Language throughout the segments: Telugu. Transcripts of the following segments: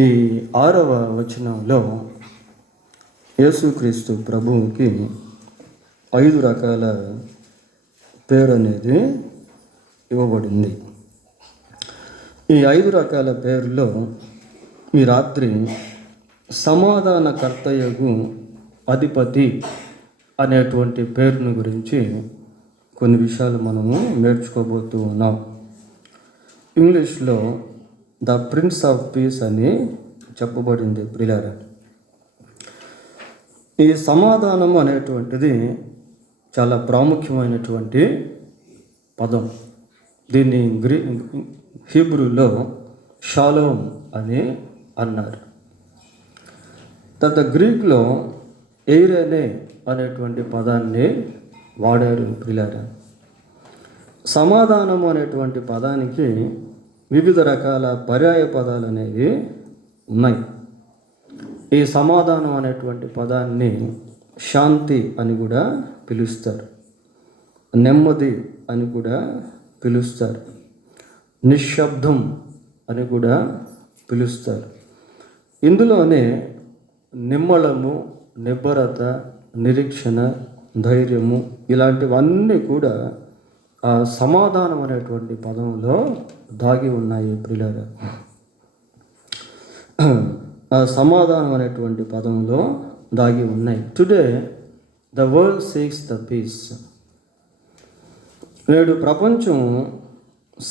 ఈ 6వ వచనంలో యేసుక్రీస్తు ప్రభువుకి 5 రకాల పేరు అనేది ఇవ్వబడింది. ఈ 5 రకాల పేరులో ఈ రాత్రి సమాధానకర్తయగు అధిపతి అనేటువంటి పేరుని గురించి కొన్ని విషయాలు మనము నేర్చుకోబోతూ ఉన్నాం. ఇంగ్లీష్లో ద ప్రిన్స్ ఆఫ్ పీస్ అని చెప్పబడింది. ప్రియులారా, ఈ సమాధానం అనేటువంటిది చాలా ప్రాముఖ్యమైనటువంటి పదం. దీన్ని హీబ్రూలో షాలోమ్ అని అన్నారు. తర్వాత గ్రీక్లో ఎయిరేనే అనేటువంటి పదాన్ని వాడారు. ప్రియులారా, సమాధానం అనేటువంటి పదానికి వివిధ రకాల పర్యాయ పదాలు అనేవి ఉన్నాయి. ఈ సమాధానం అనేటువంటి పదాన్ని శాంతి అని కూడా పిలుస్తారు, నెమ్మది అని కూడా పిలుస్తారు, నిశ్శబ్దం అని కూడా పిలుస్తారు. ఇందులోనే నిమ్మళము, నిబ్బరత, నిరీక్షణ, ధైర్యము ఇలాంటివన్నీ కూడా ఆ సమాధానం అనేటువంటి పదంలో దాగి ఉన్నాయి. ప్రియులారా, ఆ సమాధానం అనేటువంటి పదంలో దాగి ఉన్నాయి. Today the world seeks the peace. నేడు ప్రపంచం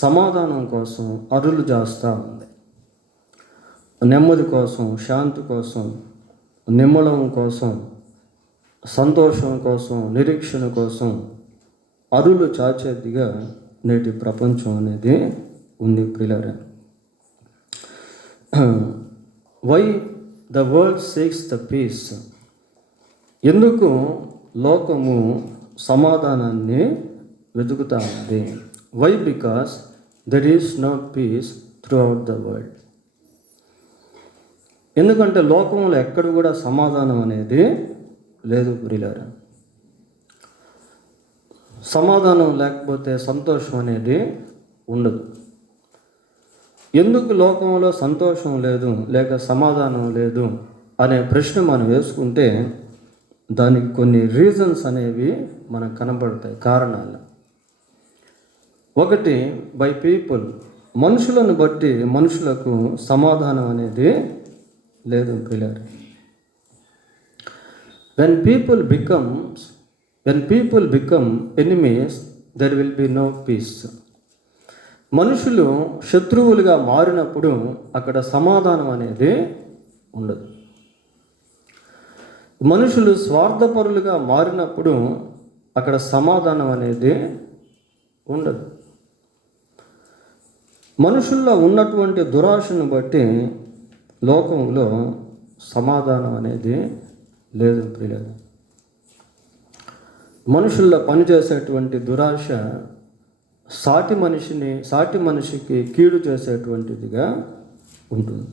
సమాధానం కోసం అరులు చేస్తూ ఉంది. నెమ్మది కోసం, శాంతి కోసం, నిమ్మళం కోసం, సంతోషం కోసం, నిరీక్షణ కోసం అరులు చాచేదిగా నేటి ప్రపంచం అనేది ఉంది. ప్రియులారా, why the world seeks the peace? ఎందుకు లోకము సమాధానాన్ని వెతుకుతా ఉంది? Why? Because there is no peace throughout the world. ఎందుకంటే లోకంలో ఎక్కడ కూడా సమాధానం అనేది లేదు. ప్రియులారా, సమాధానం లేకపోతే సంతోషం అనేది ఉండదు. ఎందుకు లోకంలో సంతోషం లేదు లేక సమాధానం లేదు అనే ప్రశ్న మనం వేసుకుంటే దానికి కొన్ని రీజన్స్ అనేవి మనకు కనబడతాయి, కారణాలు. ఒకటి, బై పీపుల్. మనుషులను బట్టి మనుషులకు సమాధానం అనేది లేదు. పిల్లలు, when people become enemies, there will be no peace. మనుషులు శత్రువులుగా మారినప్పుడు అక్కడ సమాధానం అనేది ఉండదు. మనుషులు స్వార్థపరులుగా మారినప్పుడు అక్కడ సమాధానం అనేది ఉండదు. మనుషుల్లో ఉన్నటువంటి దురాశను బట్టి లోకంలో సమాధానం అనేది లేదు. ప్రియులారా, మనుషుల్లో పనిచేసేటువంటి దురాశ సాటి మనిషికి కీడు చేసేటువంటిదిగా ఉంటుంది.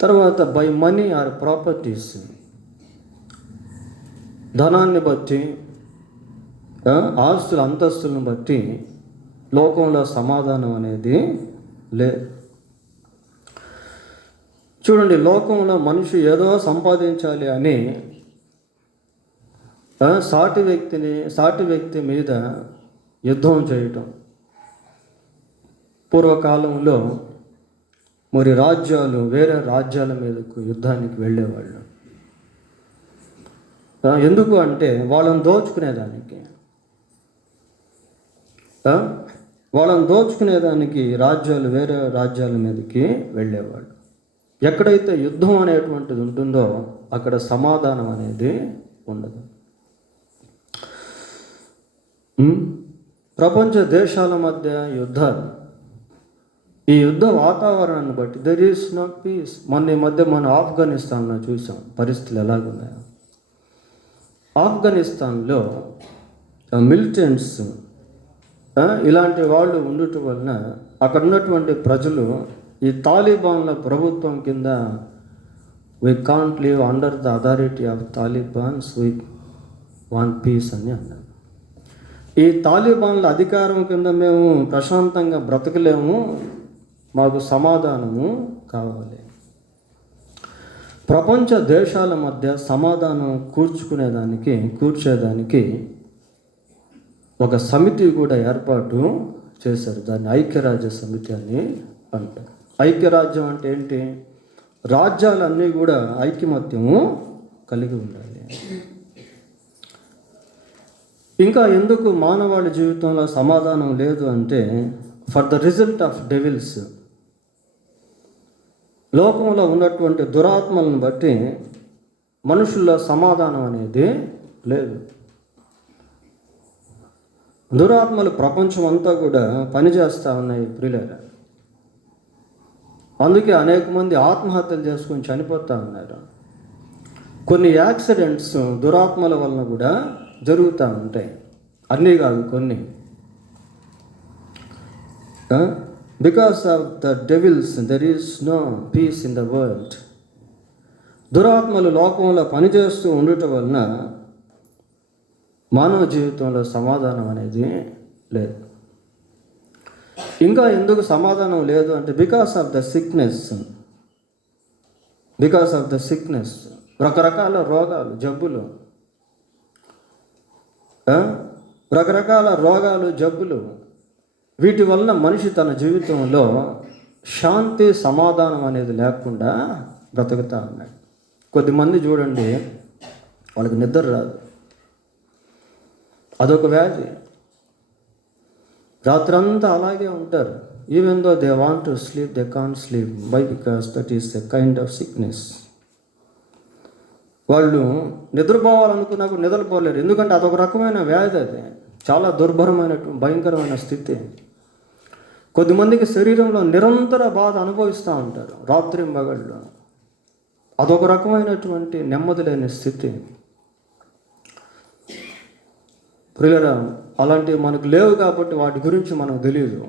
తర్వాత బై మనీ ఆర్ ప్రాపర్టీస్. ధనాన్ని బట్టి, ఆస్తుల అంతస్తులను బట్టి లోకంలో సమాధానం అనేది లేదు. చూడండి, లోకంలో మనిషి ఏదో సంపాదించాలి అని సాటి వ్యక్తి మీద యుద్ధం చేయటం. పూర్వకాలంలో మరి రాజ్యాలు వేరే రాజ్యాల మీదకు యుద్ధానికి వెళ్ళేవాళ్ళు. ఎందుకు అంటే వాళ్ళని దోచుకునేదానికి రాజ్యాలు వేరే రాజ్యాల మీదకి వెళ్ళేవాళ్ళు. ఎక్కడైతే యుద్ధం అనేటువంటిది ఉంటుందో అక్కడ సమాధానం అనేది ఉండదు. ప్రపంచ దేశాల మధ్య యుద్ధాలు, ఈ యుద్ధ వాతావరణాన్ని బట్టి దెర్ ఈస్ నో పీస్. ఈ మధ్య మనం ఆఫ్ఘనిస్తాన్లో చూసాం పరిస్థితులు ఎలాగున్నాయో. ఆఫ్ఘనిస్తాన్లో మిలిటెంట్స్ ఇలాంటి వాళ్ళు ఉండటం వలన అక్కడ ఉన్నటువంటి ప్రజలు ఈ తాలిబాన్ల ప్రభుత్వం కింద we can't live under the authority of Talibans, we want peace అని అన్నారు. ఈ తాలిబాన్ల అధికారం కింద మేము ప్రశాంతంగా బ్రతకలేము, మాకు సమాధానము కావాలి. ప్రపంచ దేశాల మధ్య సమాధానం కూర్చేదానికి ఒక సమితి కూడా ఏర్పాటు చేశారు. దాన్ని ఐక్యరాజ్య సమితి అని అంటారు. ఐక్యరాజ్యం అంటే ఏంటి? రాజ్యాలన్నీ కూడా ఐకమత్యము కలిగి ఉండాలి. ఇంకా ఎందుకు మానవాళి జీవితంలో సమాధానం లేదు అంటే, for the result of devils, లోకంలో ఉన్నటువంటి దురాత్మలను బట్టి మనుషుల్లో సమాధానం అనేది లేదు. దురాత్మలు ప్రపంచం అంతా కూడా పనిచేస్తూ ఉన్నాయి ప్రియులారా. అందుకే అనేక మంది ఆత్మహత్యలు చేసుకొని చనిపోతూ ఉన్నారు. కొన్ని యాక్సిడెంట్స్ దురాత్మల వలన కూడా జరుగుతూ ఉంటాయి. అన్నీ కాదు, కొన్ని. Because of the devils there is no peace in the world. దురాత్మలు లోకంలో పనిచేస్తూ ఉండటం వలన మానవ జీవితంలో సమాధానం అనేది లేదు. ఇంకా ఎందుకు సమాధానం లేదు అంటే, బికాస్ ఆఫ్ ద సిక్నెస్, రకరకాల రోగాలు, జబ్బులు, రకరకాల రోగాలు, జబ్బులు, వీటి వలన మనిషి తన జీవితంలో శాంతి సమాధానం అనేది లేకుండా బ్రతుకుతూ ఉన్నాడు. కొద్దిమంది చూడండి, వాళ్ళకి నిద్ర రాదు, అదొక వ్యాధి. రాత్రంతా అలాగే ఉంటారు. Even though they want to sleep, they can't sleep. Why? Because that is a kind of sickness. వాళ్ళు నిద్రపోవాలనుకున్నా కూడా నిద్రపోలేరు. ఎందుకంటే అదొక రకమైన వ్యాధి. అది చాలా భయంకరమైన స్థితి. కొద్దిమందికి శరీరంలో నిరంతర బాధ అనుభవిస్తూ ఉంటారు రాత్రింబగళ్ళు. అదొక రకమైనటువంటి నెమ్మది లేని స్థితి. ప్రియులారా, అలాంటివి మనకు లేవు కాబట్టి వాటి గురించి మనకు తెలియదు.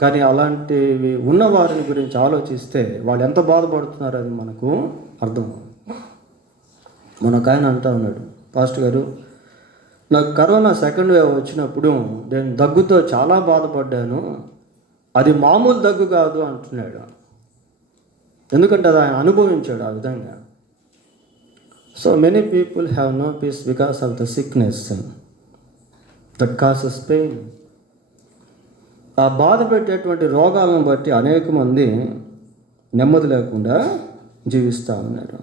కానీ అలాంటివి ఉన్న వారిని గురించి ఆలోచిస్తే వాళ్ళు ఎంత బాధపడుతున్నారో అది మనకు అర్థం. మనకు ఆయన అంటూ ఉన్నాడు, పాస్టర్ గారు, నాకు కరోనా సెకండ్ వేవ్ వచ్చినప్పుడు నేను దగ్గుతో చాలా బాధపడ్డాను, అది మామూలు దగ్గు కాదు అంటున్నాడు. ఎందుకంటే అది ఆయన అనుభవించాడు ఆ విధంగా. So many people have no peace because of the sickness that causes pain. ఆ బాధ పెట్టేటువంటి రోగాలను బట్టి అనేక మంది నెమ్మది లేకుండా జీవిస్తూ ఉన్నారు.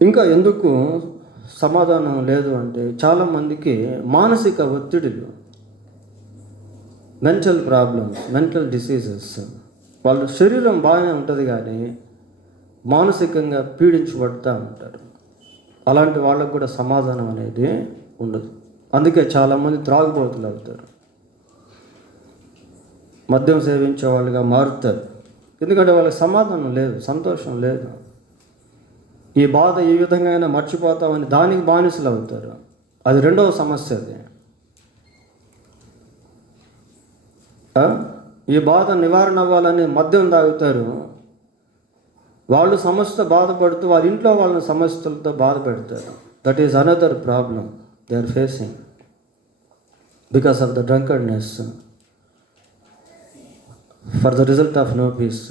ఇంకా ఎందుకు సమాధానం లేదు అంటే, చాలామందికి మానసిక ఒత్తిడులు, మెంటల్ ప్రాబ్లమ్స్, మెంటల్ డిసీజెస్. వాళ్ళ శరీరం బాగానే ఉంటుంది కానీ మానసికంగా పీడించబడుతూ ఉంటారు. అలాంటి వాళ్ళకు కూడా సమాధానం అనేది ఉండదు. అందుకే చాలామంది త్రాగుబోతులు అవుతారు, మద్యం సేవించే వాళ్ళుగా మారుతారు. ఎందుకంటే వాళ్ళకి సమాధానం లేదు, సంతోషం లేదు. ఈ బాధ ఈ విధంగా అయినా మర్చిపోతామని దానికి బానిసలు అవుతారు. అది రెండవ సమస్య. అది ఈ బాధ నివారణ అవ్వాలని మద్యం తాగుతారు. వాళ్ళు సమస్య బాధపడుతూ వాళ్ళ ఇంట్లో వాళ్ళని సమస్యలతో బాధ పెడతారు. That is another problem they are facing because of the drunkardness for the result of no peace.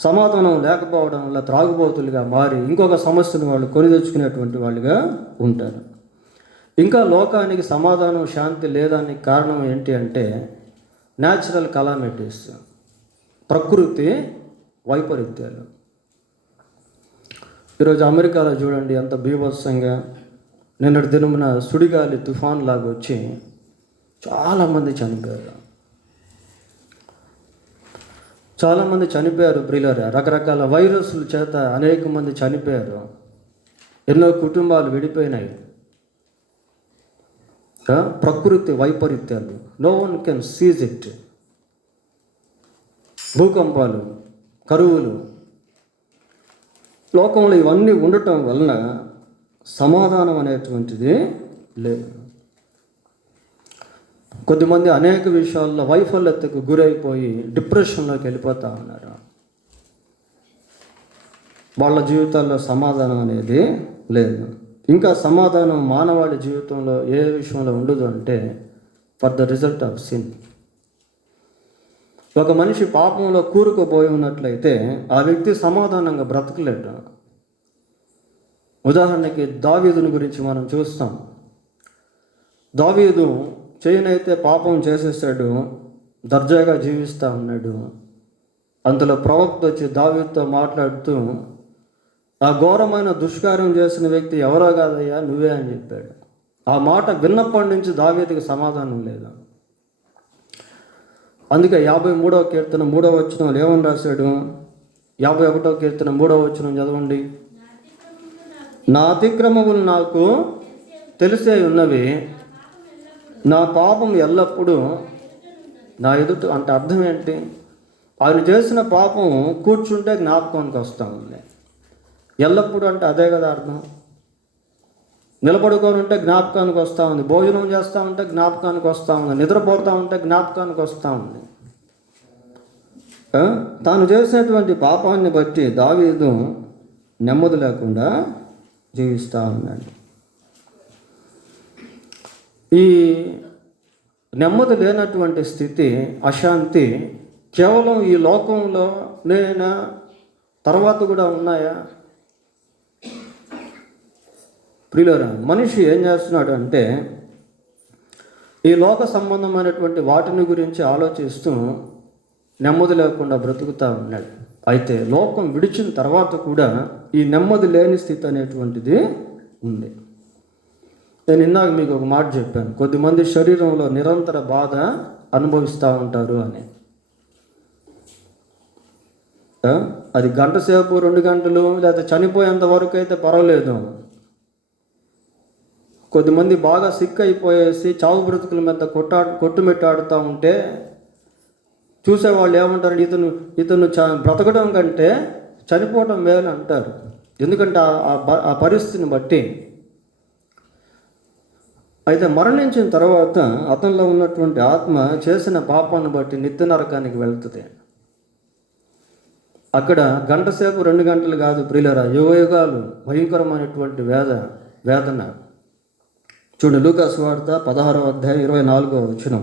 సమాధానం లేకపోవడం వల్ల త్రాగుబోతులుగా మారి ఇంకొక సమస్యను వాళ్ళు కొని తెచ్చుకునేటువంటి వాళ్ళుగా ఉంటారు. ఇంకా లోకానికి సమాధానం, శాంతి లేదానికి కారణం ఏంటి అంటే, న్యాచురల్ కలామిటీస్, ప్రకృతి వైపరీత్యాలు. ఈరోజు అమెరికాలో చూడండి ఎంత బీభత్సంగా, నిన్నటి దినమున సుడిగాలి తుఫాన్ లాగా వచ్చి చాలామంది చనిపోయారు ప్రియులారా. రకరకాల వైరస్ల చేత అనేక మంది చనిపోయారు. ఎన్నో కుటుంబాలు విడిపోయినాయి. ప్రకృతి వైపరీత్యాలు, no one can seize it. భూకంపాలు, కరువులు, లోకంలో ఇవన్నీ ఉండటం వలన సమాధానం అనేటువంటిది లేదు. కొద్దిమంది అనేక విషయాల్లో వైఫల్యతకు గురైపోయి డిప్రెషన్లోకి వెళ్ళిపోతూ ఉన్నారు. వాళ్ళ జీవితాల్లో సమాధానం అనేది లేదు. ఇంకా సమాధానం మానవాళి జీవితంలో ఏ విషయంలో ఉండదు అంటే, for the result of sin. ఒక మనిషి పాపంలో కూరుకుపోయి ఉన్నట్లయితే ఆ వ్యక్తి సమాధానంగా బ్రతకలేడు. ఉదాహరణకి దావీదుని గురించి మనం చూస్తాం. దావీదు చేయనైతే పాపం చేసేసాడు, దర్జాగా జీవిస్తూ ఉన్నాడు. అంతలో ప్రవక్త వచ్చి దావీదుతో మాట్లాడుతూ, ఆ ఘోరమైన దుష్కార్యం చేసిన వ్యక్తి ఎవరో కాదయ్యా, నువ్వే అని చెప్పాడు. ఆ మాట విన్నప్పటి నుంచి దావీదుకి సమాధానం లేదు. అందుకే 53వ కీర్తన 3వ వచనంలో ఏమని రాశాడు? 51వ కీర్తన 3వ వచనం చదవండి. నా అతిక్రమములు నాకు తెలిసే ఉన్నవి, నా పాపం ఎల్లప్పుడూ నా ఎదుట. అంటే అర్థం ఏంటి? ఆయన చేసిన పాపం కూర్చుంటే జ్ఞాపకానికి వస్తూ ఉంది. ఎల్లప్పుడూ అంటే అదే కదా అర్థం. నిలబడుకొని ఉంటే జ్ఞాపకానికి వస్తూ ఉంది, భోజనం చేస్తూ ఉంటే జ్ఞాపకానికి వస్తూ ఉంది, నిద్రపోతూ ఉంటే జ్ఞాపకానికి వస్తూ ఉంది. తాను చేసినటువంటి పాపాన్ని బట్టి దావీదు నెమ్మది లేకుండా జీవిస్తూ ఉన్నాడు. ఈ నెమ్మది లేనటువంటి స్థితి, అశాంతి కేవలం ఈ లోకంలో నేనా తర్వాత కూడా ఉన్నాయా? ప్రియులారా, మనిషి ఏం చేస్తున్నాడు అంటే ఈ లోక సంబంధమైనటువంటి వాటిని గురించి ఆలోచిస్తూ నెమ్మది లేకుండా బ్రతుకుతూ ఉన్నాడు. అయితే లోకం విడిచిన తర్వాత కూడా ఈ నెమ్మది లేని స్థితి అనేటువంటిది ఉంది. నేను ఇందాక మీకు ఒక మాట చెప్పాను, కొద్దిమంది శరీరంలో నిరంతర బాధ అనుభవిస్తూ ఉంటారు అని. అది గంట సేపు, 2 గంటలు, లేదా చనిపోయేంత వరకు అయితే పర్వాలేదు. కొద్దిమంది బాగా సిక్ అయిపోయేసి చావు బ్రతుకుల మీద కొట్టుమిట్టాడుతూ ఉంటే చూసేవాళ్ళు ఏమంటారు? ఇతను బ్రతకడం కంటే చనిపోవడం మేలు అంటారు. ఎందుకంటే ఆ పరిస్థితిని బట్టి. అయితే మరణించిన తర్వాత అతనిలో ఉన్నటువంటి ఆత్మ చేసిన పాపాన్ని బట్టి నిత్య నరకానికి వెళ్తుంది. అక్కడ గంట సేపు, 2 గంటలు కాదు ప్రియులారా, యుగయుగాలు భయంకరమైనటువంటి వేదన. చూడు, లూకా సువార్త 16వ అధ్యాయం 24వ వచనం.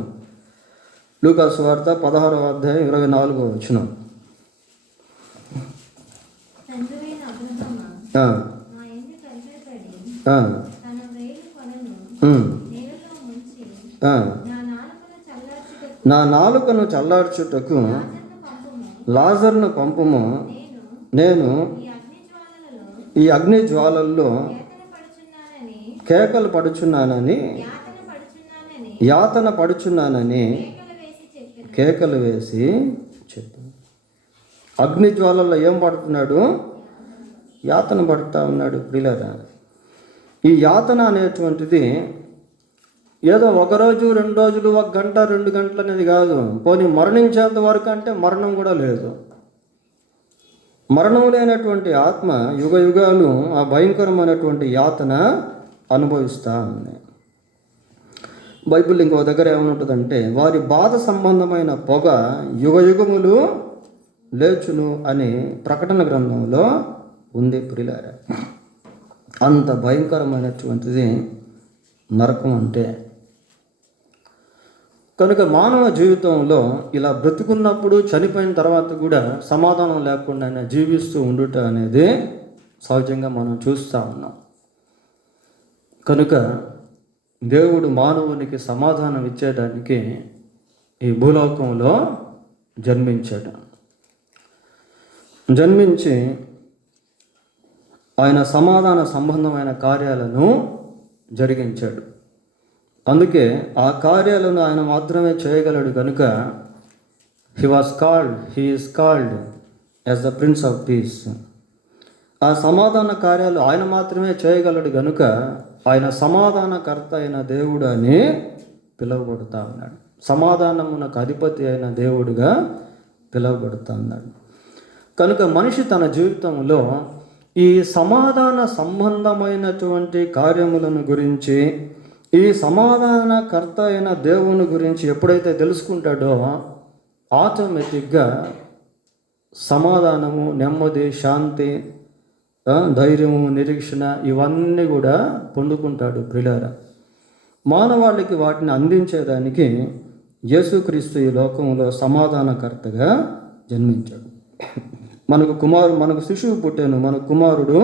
లూకా సువార్త 16వ అధ్యాయం 24వ వచనం. నా నాలుకను చల్లార్చుటకు లాజరును పంపుము, నేను ఈ అగ్ని జ్వాలల్లో కేకలు పడుచున్నానని, యాతన పడుచున్నానని కేకలు వేసి చెప్పు. అగ్ని జ్వాలల్లో ఏం పడుతున్నాడు? యాతన పడుతూ ఉన్నాడు. ప్రియులారా, ఈ యాతన అనేటువంటిది ఏదో 1 రోజు 2 రోజులు, 1 గంట 2 గంటలు అనేది కాదు. పోనీ మరణించేంత వరకు అంటే మరణం కూడా లేదు. మరణం లేనటువంటి ఆత్మ యుగయుగాలు ఆ భయంకరమైనటువంటి యాతన అనుభవిస్తూ ఉంది. బైబిల్ ఇంకో దగ్గర ఏమనుంటుందంటే, వారి బాధ సంబంధమైన పొగ యుగయుగములు లేచును అని ప్రకటన గ్రంథంలో ఉంది. ప్రియులారా, అంత భయంకరమైనటువంటిది నరకం అంటే. కనుక మానవ జీవితంలో ఇలా బ్రతుకున్నప్పుడు, చనిపోయిన తర్వాత కూడా సమాధానం లేకుండా జీవిస్తూ ఉండుట అనేది సహజంగా మనం చూస్తూ ఉన్నాం. కనుక దేవుడు మానవునికి సమాధానం ఇచ్చేయడానికి ఈ భూలోకంలో జన్మించాడు. జన్మించి ఆయన సమాధాన సంబంధమైన కార్యాలను జరిగించాడు. అందుకే ఆ కార్యాలను ఆయన మాత్రమే చేయగలడు. కనుక he is called as the prince of piece. ఆ సమాధాన కార్యాలు ఆయన మాత్రమే చేయగలడు కనుక ఆయన సమాధానకర్త అయిన దేవుడు అని పిలువబడుతూ ఉన్నాడు. సమాధానమునకు అధిపతి అయిన దేవుడుగా పిలువబడుతూ ఉన్నాడు. కనుక మనిషి తన జీవితంలో ఈ సమాధాన సంబంధమైనటువంటి కార్యములను గురించి, ఈ సమాధానకర్త అయిన దేవుని గురించి ఎప్పుడైతే తెలుసుకుంటాడో ఆటోమేటిక్గా సమాధానము, నెమ్మది, శాంతి, ధైర్యము, నిరీక్షణ ఇవన్నీ కూడా పొందుకుంటాడు. ప్రియులారా, మానవాళికి వాటిని అందించేదానికి యేసుక్రీస్తు ఈ లోకంలో సమాధానకర్తగా జన్మించాడు. మనకు శిశువు పుట్టాను, మన కుమారుడు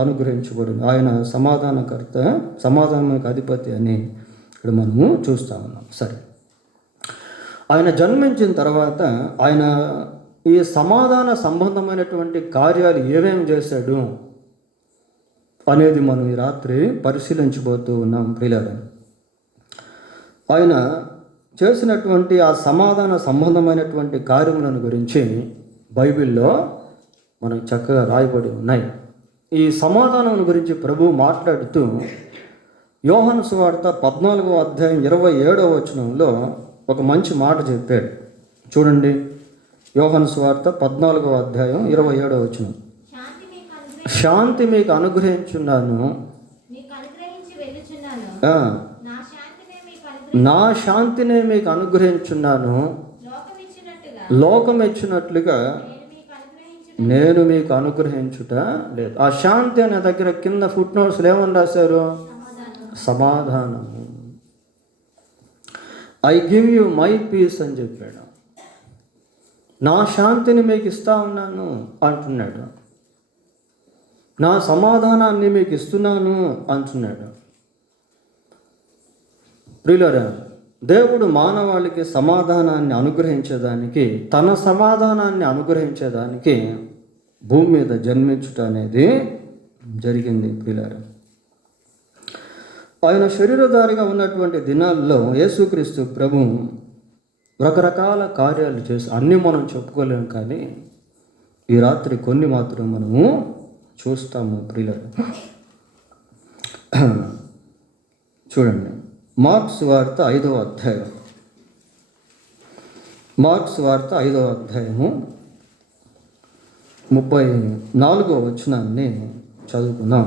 అనుగ్రహించబడును. ఆయన సమాధానకర్త, సమాధానానికి అధిపతి అని ఇక్కడ మనము చూస్తూ ఉన్నాం. సరే, ఆయన జన్మించిన తర్వాత ఆయన ఈ సమాధాన సంబంధమైనటువంటి కార్యాలు ఏమేమి చేశాడు అనేది మనం ఈ రాత్రి పరిశీలించబోతూ ఉన్నాం ప్రియులారా. ఆయన చేసినటువంటి ఆ సమాధాన సంబంధమైనటువంటి కార్యములను గురించి బైబిల్లో మనకు చక్కగా రాయబడి ఉన్నాయి. ఈ సమాధానం గురించి ప్రభువు మాట్లాడుతూ యోహాను సువార్త 14వ అధ్యాయం 27వ వచనంలో ఒక మంచి మాట చెప్పాడు. చూడండి, యోహాను సువార్త 14వ అధ్యాయం 27వ వచనం. శాంతి మీకు అనుగ్రహించున్నాను, నా శాంతినే మీకు అనుగ్రహించున్నాను, లోకం ఇచ్చినట్లుగా నేను మీకు అనుగ్రహించుట లేదు. ఆ శాంతి అనే దగ్గర కింద ఫుట్ నోట్స్లో ఏమని రాశారు? సమాధానము. I give you my peace అని చెప్పాడు. నా శాంతిని మీకు ఇస్తా ఉన్నాను అంటున్నాడు, నా సమాధానాన్ని మీకు ఇస్తున్నాను అంటున్నాడు. ప్రియులారా, దేవుడు మానవాళికి సమాధానాన్ని అనుగ్రహించేదానికి, తన సమాధానాన్ని అనుగ్రహించేదానికి భూమి మీద జన్మించుట అనేది జరిగింది. ప్రియులారా, ఆయన శరీరధారిగా ఉన్నటువంటి దినాల్లో యేసుక్రీస్తు ప్రభు రకరకాల కార్యాలు చేసి అన్నీ మనం చెప్పుకోలేము, కానీ ఈ రాత్రి కొన్ని మాత్రం మనము చూస్తాము. ప్రియులారా, చూడండి, మార్క్స్ వార్త 5వ అధ్యాయం, మార్క్స్ వార్త 5వ అధ్యాయము 34వ వచనాన్ని చదువుకున్నాం.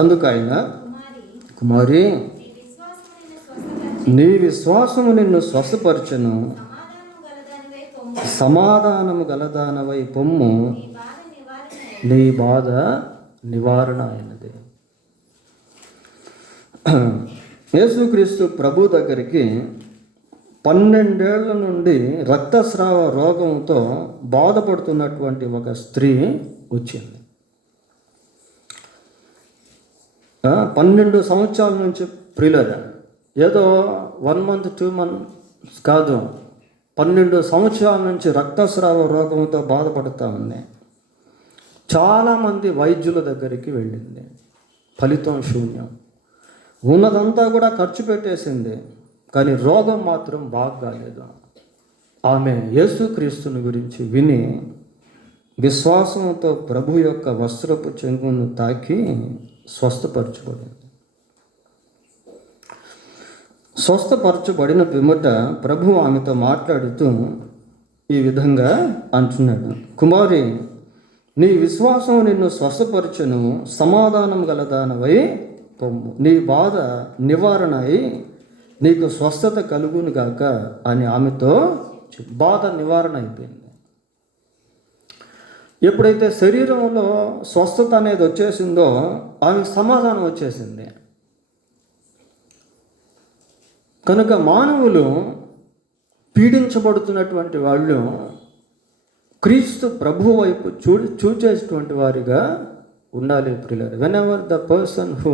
అందుకైనా కుమారి, నీ విశ్వాసము నిన్ను స్వస్థపరచును, సమాధానము గలదానవై పొమ్ము, నీ బాధ నివారణ అయినది. యేసుక్రీస్తు ప్రభు దగ్గరికి 12 ఏళ్ల నుండి రక్తస్రావ రోగంతో బాధపడుతున్నటువంటి ఒక స్త్రీ వచ్చింది. 12 సంవత్సరాల నుంచి, ప్రియులారా, ఏదో 1 month 2 months కాదు, 12 సంవత్సరాల నుంచి రక్తస్రావ రోగంతో బాధపడుతూ ఉంది. చాలామంది వైద్యుల దగ్గరికి వెళ్ళింది, ఫలితం శూన్యం. ఉన్నదంతా కూడా ఖర్చు పెట్టేసింది, కానీ రోగం మాత్రం బాగా కాలేదు. ఆమె యేసుక్రీస్తుని గురించి విని విశ్వాసంతో ప్రభు యొక్క వస్త్రపు చెంగును తాకి స్వస్థపరచబడింది. స్వస్థపరచబడిన పిమ్మట ప్రభు ఆమెతో మాట్లాడుతూ ఈ విధంగా అంటున్నాడు, కుమారి, నీ విశ్వాసం నిన్ను స్వస్థపరచును, సమాధానం గలదానవై పొమ్ము, నీ బాధ నివారణ అయి నీకు స్వస్థత కలుగును గాక అని ఆమెతో బాధ నివారణ అయిపోయింది. ఎప్పుడైతే శరీరంలో స్వస్థత అనేది వచ్చేసిందో ఆమెకు సమాధానం వచ్చేసింది. కనుక మానవులు పీడించబడుతున్నటువంటి వాళ్ళు క్రీస్తు ప్రభు వైపు చూచేటువంటి వారిగా ఉండాలి. ప్రియులారా, when ever the person who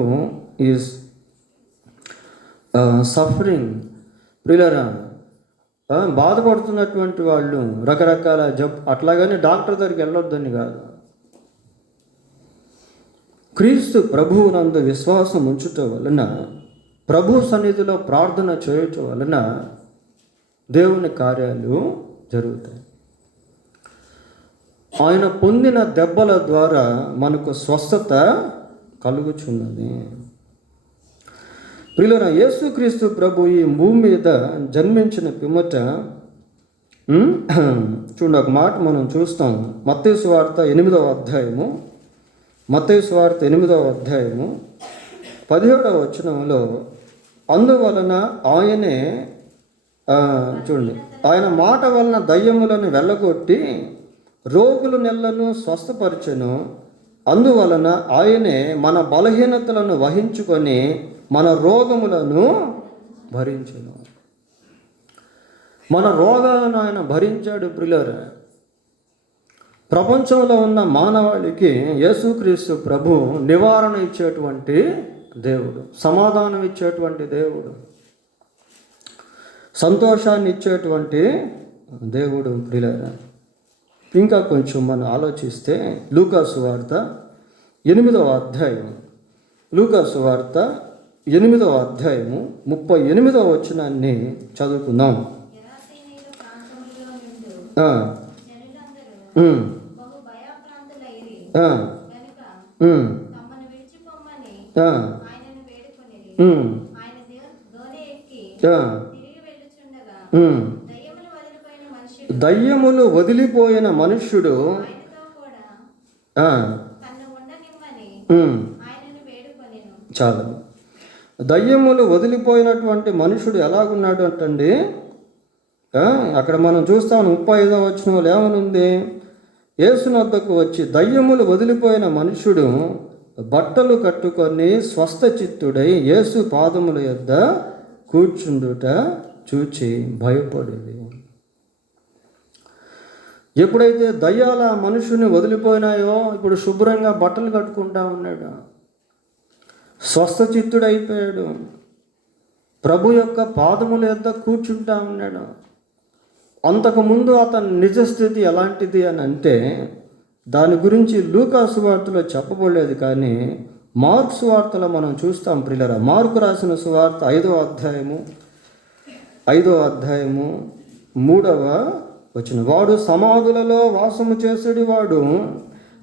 is suffering, ప్రియులారా, బాధపడుతున్నటువంటి వాళ్ళు రకరకాల అట్లాగని డాక్టర్ దగ్గరికి వెళ్ళొద్దని కాదు, క్రీస్తు ప్రభువునందు విశ్వాసం ఉంచుట వలన, ప్రభు సన్నిధిలో ప్రార్థన చేయటం వలన దేవుని కార్యాలు జరుగుతాయి. ఆయన పొందిన దెబ్బల ద్వారా మనకు స్వస్థత కలుగుచున్నది. ప్రియులారా, యేసుక్రీస్తు ప్రభు ఈ భూమి మీద జన్మించిన పిమ్మట చూడండి, ఒక మాట మనం చూస్తాం. మత్తయి సువార్త 8వ అధ్యాయము, మత్తయి సువార్త 8వ అధ్యాయము 17వ వచనంలో, అందువలన ఆయనే చూడండి, ఆయన మాట వలన దయ్యములను వెళ్ళగొట్టి రోగులు నెలను స్వస్థపరచెను, అందువలన ఆయనే మన బలహీనతలను వహించుకొని మన రోగములను భరించెను. మన రోగాలను ఆయన భరించాడు ప్రియులారా. ప్రపంచంలో ఉన్న మానవాళికి యేసుక్రీస్తు ప్రభు నివారణ ఇచ్చేటువంటి దేవుడు, సమాధానం ఇచ్చేటువంటి దేవుడు, సంతోషాన్ని ఇచ్చేటువంటి దేవుడు ప్రియులారా. ఇంకా కొంచెం మనం ఆలోచిస్తే లూకా సువార్త 8వ అధ్యాయం, లూకా సువార్త 8వ అధ్యాయము 38వ వచనాన్ని చదువుకుందాం. దయ్యములు వదిలిపోయిన మనుష్యుడు చాలు. దయ్యములు వదిలిపోయినటువంటి మనుషుడు ఎలాగున్నాడు అంటండి. అక్కడ మనం చూస్తాం 35వ వచనంలో ఏమనుంది? యేసు వద్దకు వచ్చి దయ్యములు వదిలిపోయిన మనుషుడు బట్టలు కట్టుకొని స్వస్థ చిత్తుడై యేసు పాదముల యొద్ద కూర్చుండుట చూచి భయపడేది. ఎప్పుడైతే దయ్యాల మనుషుని వదిలిపోయినాయో ఇప్పుడు శుభ్రంగా బట్టలు కట్టుకుంటా ఉన్నాడు, స్వస్థ చిత్తుడైపోయాడు, ప్రభు యొక్క పాదముల యొద్ద కూర్చుంటా ఉన్నాడు. అంతకుముందు అతని నిజస్థితి ఎలాంటిది అని అంటే దాని గురించి లూకా సువార్తలో చెప్పబడలేదు, కానీ మార్కు సువార్తలో మనం చూస్తాం ప్రియులారా. మార్కు రాసిన సువార్త 5వ అధ్యాయము 3వ వచనం. వాడు సమాధులలో వాసము చేసేది, వాడు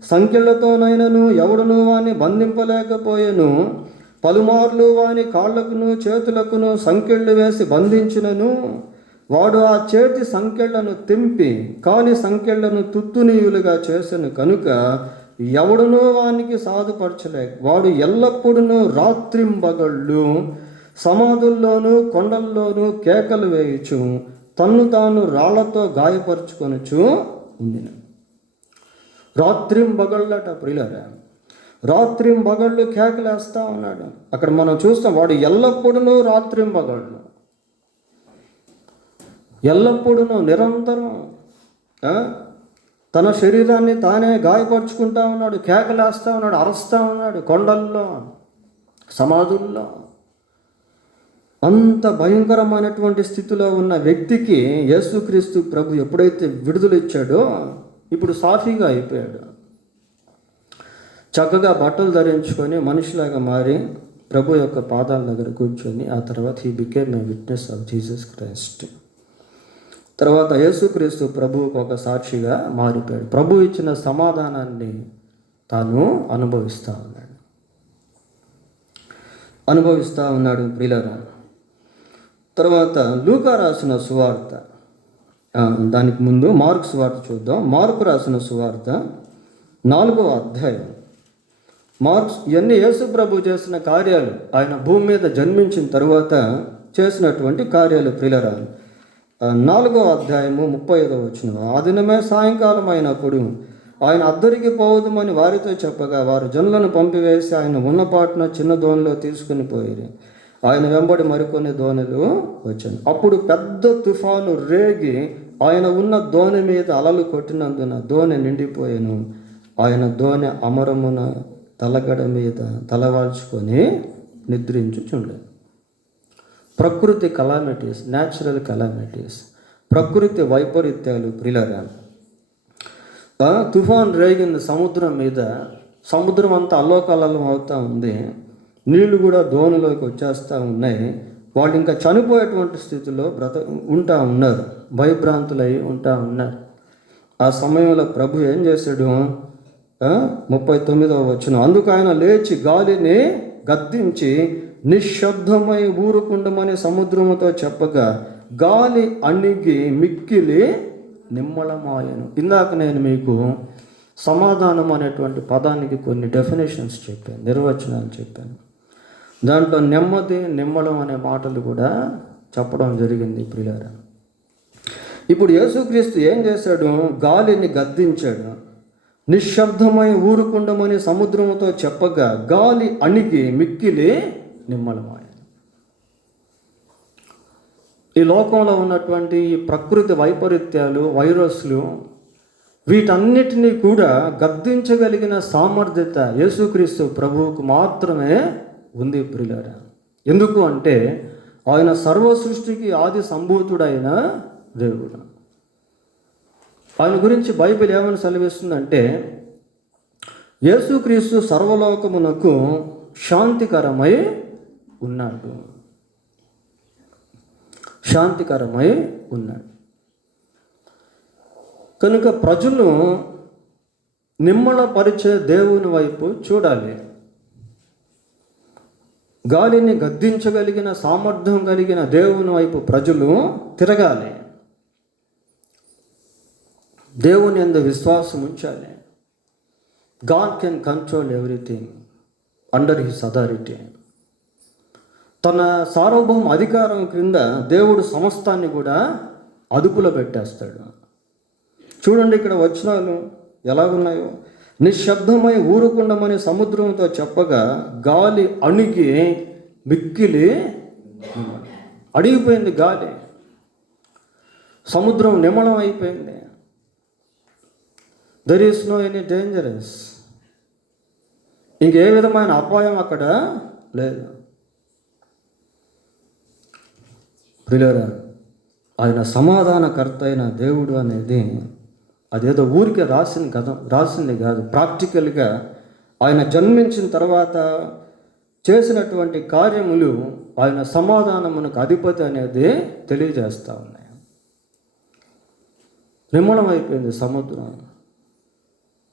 సంఖ్యలతోనైనను ఎవడును వాని బంధింపలేకపోయెను. పలుమార్లు వాని కాళ్లకును చేతులకును సంకెళ్ళు వేసి బంధించినను వాడు ఆ చేతి సంకెళ్లను తెంపి కాని సంకెళ్లను తుత్తునీయులుగా చేసెను కనుక ఎవడునూ వానికి సాధుపరచలేక వాడు ఎల్లప్పుడూ రాత్రింబగళ్ళు సమాధుల్లోనూ కొండల్లోనూ కేకలు వేయుచు తన్ను తాను రాళ్లతో గాయపరుచుకొనుచు ఉండిన. రాత్రింబగళ్ళట ప్రియులారా, రాత్రింబగళ్ళు కేకలేస్తా ఉన్నాడు. అక్కడ మనం చూస్తాం వాడు ఎల్లప్పుడూ రాత్రింబగళ్ళు, ఎల్లప్పుడూ నిరంతరం తన శరీరాన్ని తానే గాయపరుచుకుంటా ఉన్నాడు, కేకలేస్తూ ఉన్నాడు, అరుస్తూ ఉన్నాడు, కొండల్లో సమాధుల్లో. అంత భయంకరమైనటువంటి స్థితిలో ఉన్న వ్యక్తికి యేసుక్రీస్తు ప్రభు ఎప్పుడైతే విడుదల ఇచ్చాడో ఇప్పుడు సాఫీగా అయిపోయాడు. చక్కగా బట్టలు ధరించుకొని మనిషిలాగా మారి ప్రభు యొక్క పాదాల దగ్గర కూర్చొని ఆ తర్వాత he became a witness of Jesus Christ. తర్వాత యేసుక్రీస్తు ప్రభువుకు ఒక సాక్షిగా మారిపోయాడు. ప్రభు ఇచ్చిన సమాధానాన్ని తాను అనుభవిస్తూ ఉన్నాడు ప్రియులారా. తర్వాత లూకా రాసిన సువార్త, దానికి ముందు మార్కు సువార్త చూద్దాం. మార్కు రాసిన సువార్త 4వ అధ్యాయం. ఇవన్నీ యేసు ప్రభు చేసిన కార్యాలు, ఆయన భూమి మీద జన్మించిన తరువాత చేసినటువంటి కార్యాలు ప్రియులారా. 4వ అధ్యాయము 35వ వచనం. ఆ దినమే సాయంకాలం అయినప్పుడు ఆయన అద్దరికి పోవదుమని వారితో చెప్పగా వారు జనులను పంపివేసి ఆయన ఉన్నపాటున చిన్న దోణిలో తీసుకుని పోయి ఆయన వెంబడి మరికొన్ని దోణులు వచ్చాను. అప్పుడు పెద్ద తుఫాను రేగి ఆయన ఉన్న దోణి మీద అలలు కొట్టినందున దోణి నిండిపోయాను. ఆయన దోణి అమరమున తలగడ మీద తలవాల్చుకొని నిద్రించుచుండే. ప్రకృతి కలామిటీస్, న్యాచురల్ కలామిటీస్, ప్రకృతి వైపరీత్యాలు ప్రియులారా. తుఫాన్ రేగింది సముద్రం మీద, సముద్రం అంతా అల్లోకల్లోలం అవుతూ ఉంది, నీళ్లు కూడా దోణిలోకి వచ్చేస్తూ ఉన్నాయి. వాళ్ళు ఇంకా చనిపోయేటువంటి స్థితిలో ఉంటా ఉన్నారు, భయభ్రాంతులై ఉంటా ఉన్నారు. ఆ సమయంలో ప్రభు ఏం చేశాడు? 39వ వచనం. అందుకు ఆయన లేచి గాలిని గద్దించి నిశ్శబ్దమై ఊరుకుండమని సముద్రముతో చెప్పగా గాలి అణిగి మిక్కిలి నిమ్మళమాయను. ఇందాక నేను మీకు సమాధానం అనేటువంటి పదానికి కొన్ని డెఫినేషన్స్ చెప్పాను, నిర్వచనాలు చెప్పాను. దాంట్లో నెమ్మది, నిమ్మడం అనే మాటలు కూడా చెప్పడం జరిగింది ప్రియులారా. ఇప్పుడు యేసుక్రీస్తు ఏం చేశాడు? గాలిని గద్దించాడు. నిశ్శబ్దమై ఊరుకుండమని సముద్రముతో చెప్పగా గాలి అణిగి మిక్కిలి నిమ్మళమాయ. ఈ లోకంలో ఉన్నటువంటి ఈ ప్రకృతి వైపరీత్యాలు, వైరస్లు, వీటన్నిటినీ కూడా గద్దించగలిగిన సామర్థ్యత యేసుక్రీస్తు ప్రభువుకు మాత్రమే ఉంది ప్రియులారా. ఎందుకు అంటే ఆయన సర్వ సృష్టికి ఆది సంభూతుడైన దేవుడు. ఆయన గురించి బైబిల్ ఏమని సెలవిస్తుందంటే, యేసుక్రీస్తు సర్వలోకమునకు శాంతికరమై ఉన్నాడు. శాంతికరమై ఉన్నాడు. కనుక ప్రజలు నిమ్మళపరిచే దేవుని వైపు చూడాలి. గాలిని గద్దించగలిగిన సామర్థ్యం కలిగిన దేవుని వైపు ప్రజలు తిరగాలి. దేవుని యందు విశ్వాసం ఉంచాలి. God can control everything under his authority. తన సార్వభౌమ అధికారం క్రింద దేవుడు సమస్తాన్ని కూడా అదుపులో పెట్టేస్తాడు. చూడండి ఇక్కడ వచనాలు ఎలాగున్నాయో. నిశ్శబ్దమై ఊరుకుండమని సముద్రంతో చెప్పగా గాలి అణిగి మిక్కిలి అడిగిపోయింది. గాలి, సముద్రం నిమలం అయిపోయింది. There is no any dangerous. ఇంకే విధమైన అపాయం అక్కడ లేదు. ప్రియులారా, ఆయన సమాధానకర్త అయిన దేవుడు అనేది అదేదో ఊరికే రాసింది కాదు. ప్రాక్టికల్గా ఆయన జన్మించిన తర్వాత చేసినటువంటి కార్యములు ఆయన సమాధానమునకు అధిపతి అనేది తెలియజేస్తూ ఉన్నాయి. నిమ్మలం అయిపోయింది సముద్రం.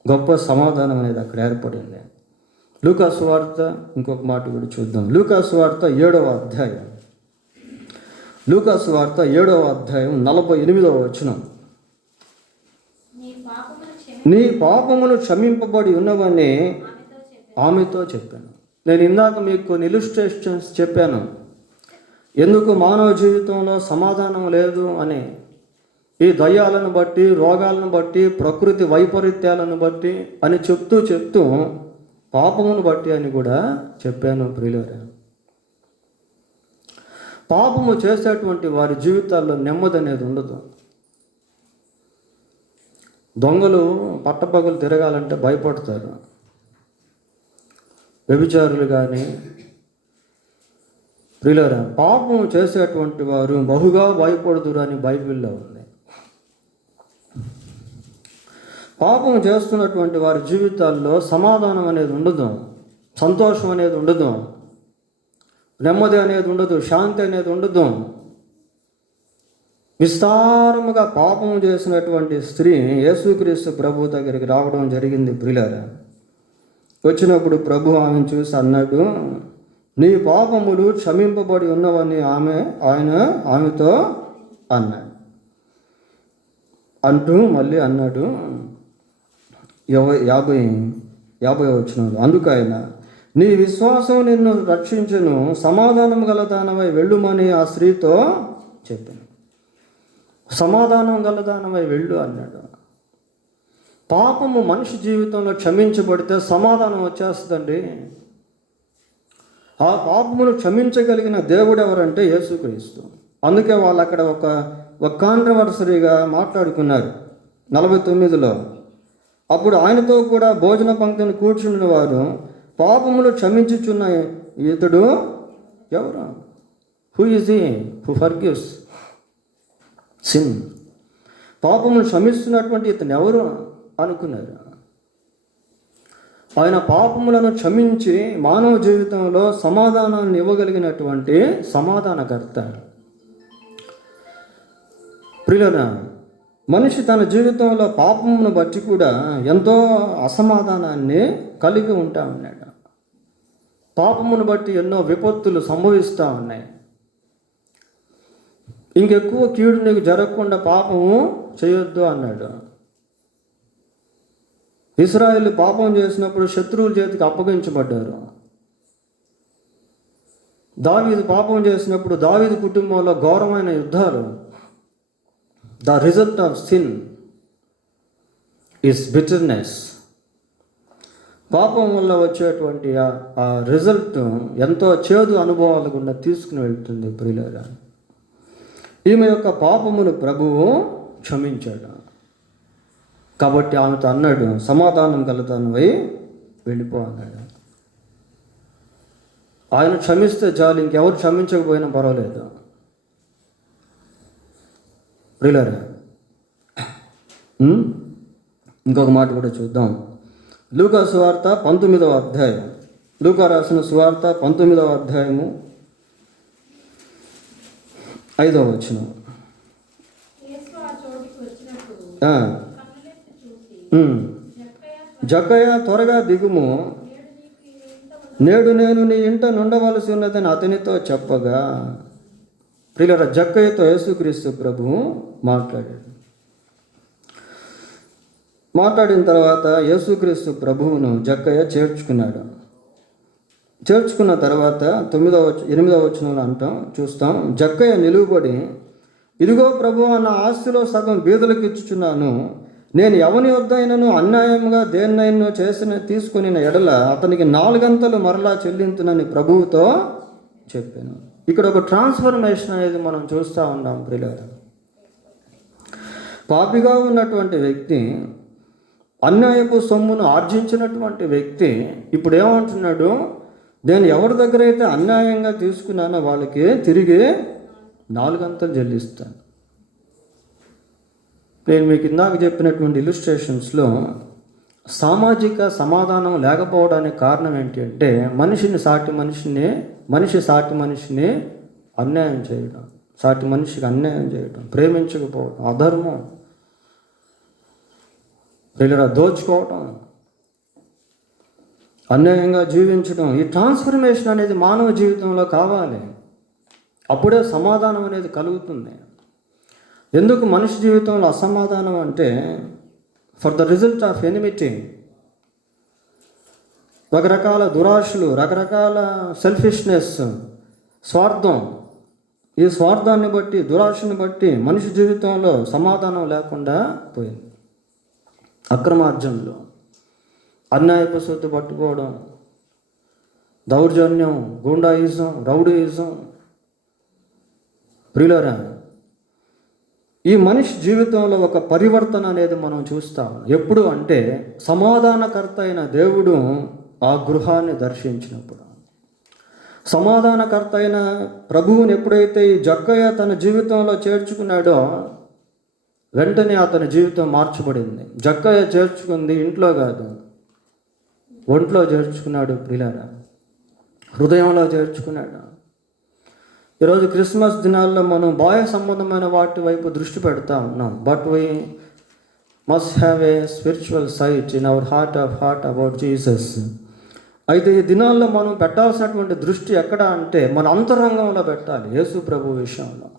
గొప్ప సమాధానం అనేది అక్కడ ఏర్పడింది. లూకా సువార్త ఇంకొక మాట కూడా చూద్దాం. లూకా సువార్త 7వ అధ్యాయం. లూకా సువార్త 7వ అధ్యాయం 48వ వచనం. నీ పాపములు క్షమింపబడి ఉన్నవని ఆమెతో చెప్పాను. నేను ఇందాక మీకు కొన్ని ఇల్లుస్ట్రేషన్స్ చెప్పాను. ఎందుకు మానవ జీవితంలో సమాధానం లేదు అని. ఈ దయ్యాలను బట్టి, రోగాలను బట్టి, ప్రకృతి వైపరీత్యాలను బట్టి అని చెప్తూ పాపమును బట్టి అని కూడా చెప్పాను ప్రియులారా. పాపము చేసేటువంటి వారి జీవితాల్లో నెమ్మది అనేది ఉండదు. దొంగలు పట్టపగలు తిరగాలంటే భయపడతారు. వ్యభిచారులు కానీ ప్రియులారా, పాపం చేసేటువంటి వారు బహుగా భయపడుదురు అని బైబిల్లో ఉంది. పాపం చేస్తున్నటువంటి వారి జీవితాల్లో సమాధానం అనేది ఉండదు, సంతోషం అనేది ఉండదు, నెమ్మది అనేది ఉండదు, శాంతి అనేది ఉండదు. విస్తారముగా పాపం చేసినటువంటి స్త్రీ యేసుక్రీస్తు ప్రభు దగ్గరికి రావడం జరిగింది ప్రియులారా. వచ్చినప్పుడు ప్రభు ఆమెను చూసి అన్నాడు, నీ పాపములు క్షమింపబడి ఉన్నవని ఆయన ఆమెతో అన్నాడు. అంటూ మళ్ళీ అన్నాడు 50వ వచనంలో, అందుకు ఆయన, నీ విశ్వాసం నిన్ను రక్షించును, సమాధానం గలదానమై వెళ్ళుమని ఆ స్త్రీతో చెప్పాను. సమాధానం గలదానమై వెళ్ళు అన్నాడు. పాపము మనిషి జీవితంలో క్షమించబడితే సమాధానం వచ్చేస్తుందండి. ఆ పాపమును క్షమించగలిగిన దేవుడు ఎవరంటే యేసుక్రీస్తు. అందుకే వాళ్ళు అక్కడ ఒక కాంట్రవర్సరీగా మాట్లాడుకున్నారు 49లో. అప్పుడు ఆయనతో కూడా భోజన పంక్తిని కూర్చున్న వారు, పాపములు క్షమించుచున్న ఇతడు ఎవరు? Who is he who forgives sin? పాపములు క్షమిస్తున్నటువంటి ఇతను ఎవరు అనుకున్నారు. ఆయన పాపములను క్షమించి మానవ జీవితంలో సమాధానాన్ని ఇవ్వగలిగినటువంటి సమాధానకర్త. ప్రియులారా, మనిషి తన జీవితంలో పాపమును బట్టి కూడా ఎంతో అసమాధానాన్ని కలిగి ఉంటా ఉన్నాడు. పాపమును బట్టి ఎన్నో విపత్తులు సంభవిస్తూ ఉన్నాయి. ఇంకెక్కువ కీడు నీకు జరగకుండా పాపము చేయొద్దు అన్నాడు. ఇశ్రాయేలు పాపం చేసినప్పుడు శత్రువుల చేతికి అప్పగించబడ్డారు. దావీదు పాపం చేసినప్పుడు దావీదు కుటుంబంలో ఘోరమైన యుద్ధాలు. The result of sin is bitterness. పాపం వల్ల వచ్చేటువంటి ఆ రిజల్ట్ ఎంతో చేదు అనుభవాలు గుండా తీసుకుని వెళ్తుంది ప్రియులారా. ఈమె యొక్క పాపమును ప్రభువు క్షమించాడు. కాబట్టి ఆమెతో అన్నాడు, సమాధానం కలదానివై వెళ్ళిపో అన్నాడు. ఆయన క్షమిస్తే చాలు, ఇంకెవరు క్షమించకపోయినా పర్వాలేదు. ప్రియులారా, ఇంకొక మాట కూడా చూద్దాం. లూకా సువార్త 19వ అధ్యాయం. లూకా రాసిన సువార్త 19వ అధ్యాయము 5వ వచనం. జక్కయ్య త్వరగా దిగుము, నేడు నేను నీ ఇంట నుండవలసి ఉన్నదని అతనితో చెప్పగా. ప్రియులారా, జక్కయ్యతో యేసుక్రీస్తు ప్రభువు మాట్లాడిన తర్వాత యేసుక్రీస్తు ప్రభువును జక్కయ్య చేర్చుకున్నాడు. చేర్చుకున్న తర్వాత 8వ వచనంలో చూస్తాం. జక్కయ్య నిలువబడి, ఇదిగో ప్రభువా, నా ఆస్తిలో సగం బీదలకు ఇచ్చుచున్నాను. నేను ఎవని వద్దైనను అన్యాయంగా దేన్నైనా తీసుకుని ఎడల అతనికి 4 గంతలు మరలా చెల్లించునని ప్రభువుతో చెప్పాను. ఇక్కడ ఒక ట్రాన్స్ఫర్మేషన్ అనేది మనం చూస్తూ ఉన్నాం. ప్రియులారా, పాపిగా ఉన్నటువంటి వ్యక్తి, అన్యాయపు సొమ్మును ఆర్జించినటువంటి వ్యక్తి ఇప్పుడు ఏమంటున్నాడు? నేను ఎవరి దగ్గర అయితే అన్యాయంగా తీసుకున్నానో వాళ్ళకి తిరిగి 4 గంతలు చెల్లిస్తాను. నేను మీకు ఇందాక చెప్పినటువంటి ఇల్లుస్ట్రేషన్స్లో సామాజిక సమాధానం లేకపోవడానికి కారణం ఏంటి అంటే మనిషి సాటి మనిషిని అన్యాయం చేయడం, సాటి మనిషికి అన్యాయం చేయడం, ప్రేమించకపోవడం, అధర్మం, ఇలా దోచుకోవటం, అన్యాయంగా జీవించడం. ఈ ట్రాన్స్ఫర్మేషన్ అనేది మానవ జీవితంలో కావాలి. అప్పుడే సమాధానం అనేది కలుగుతుంది. ఎందుకు మనిషి జీవితంలో అసమాధానం అంటే for the result of enmity, రకరకాల దురాశలు, రకరకాల సెల్ఫిష్నెస్, స్వార్థం. ఈ స్వార్థాన్ని బట్టి, దురాశని బట్టి మనిషి జీవితంలో సమాధానం లేకుండా పోయింది. అక్రమార్జనలు, అన్యాయపు సొత్తు పట్టుకోవడం, దౌర్జన్యం, గూండాయిజం, రౌడీయిజం. ప్రియులారా, ఈ మనిషి జీవితంలో ఒక పరివర్తన అనేది మనం చూస్తాం. ఎప్పుడు అంటే సమాధానకర్త అయిన దేవుడు ఆ గృహాన్ని దర్శించినప్పుడు. సమాధానకర్త అయిన ప్రభువుని ఎప్పుడైతే ఈ జక్కయ్య తన జీవితంలో చేర్చుకున్నాడో వెంటనే అతని జీవితం మార్చబడింది. జక్కయ్య చేర్చుకుంది ఇంట్లో కాదు, ఒంట్లో చేర్చుకున్నాడు. ప్రియులారా, హృదయంలో చేర్చుకున్నాడు. ఈరోజు క్రిస్మస్ దినాల్లో మనం బాహ్య సంబంధమైన వాటి వైపు దృష్టి పెడతా ఉన్నాం. But we must have a spiritual sight in our heart about Jesus. అయితే ఈ దినాల్లో మనం పెట్టాల్సినటువంటి దృష్టి ఎక్కడ అంటే మన అంతరంగంలో పెట్టాలి, యేసు ప్రభు విషయంలో.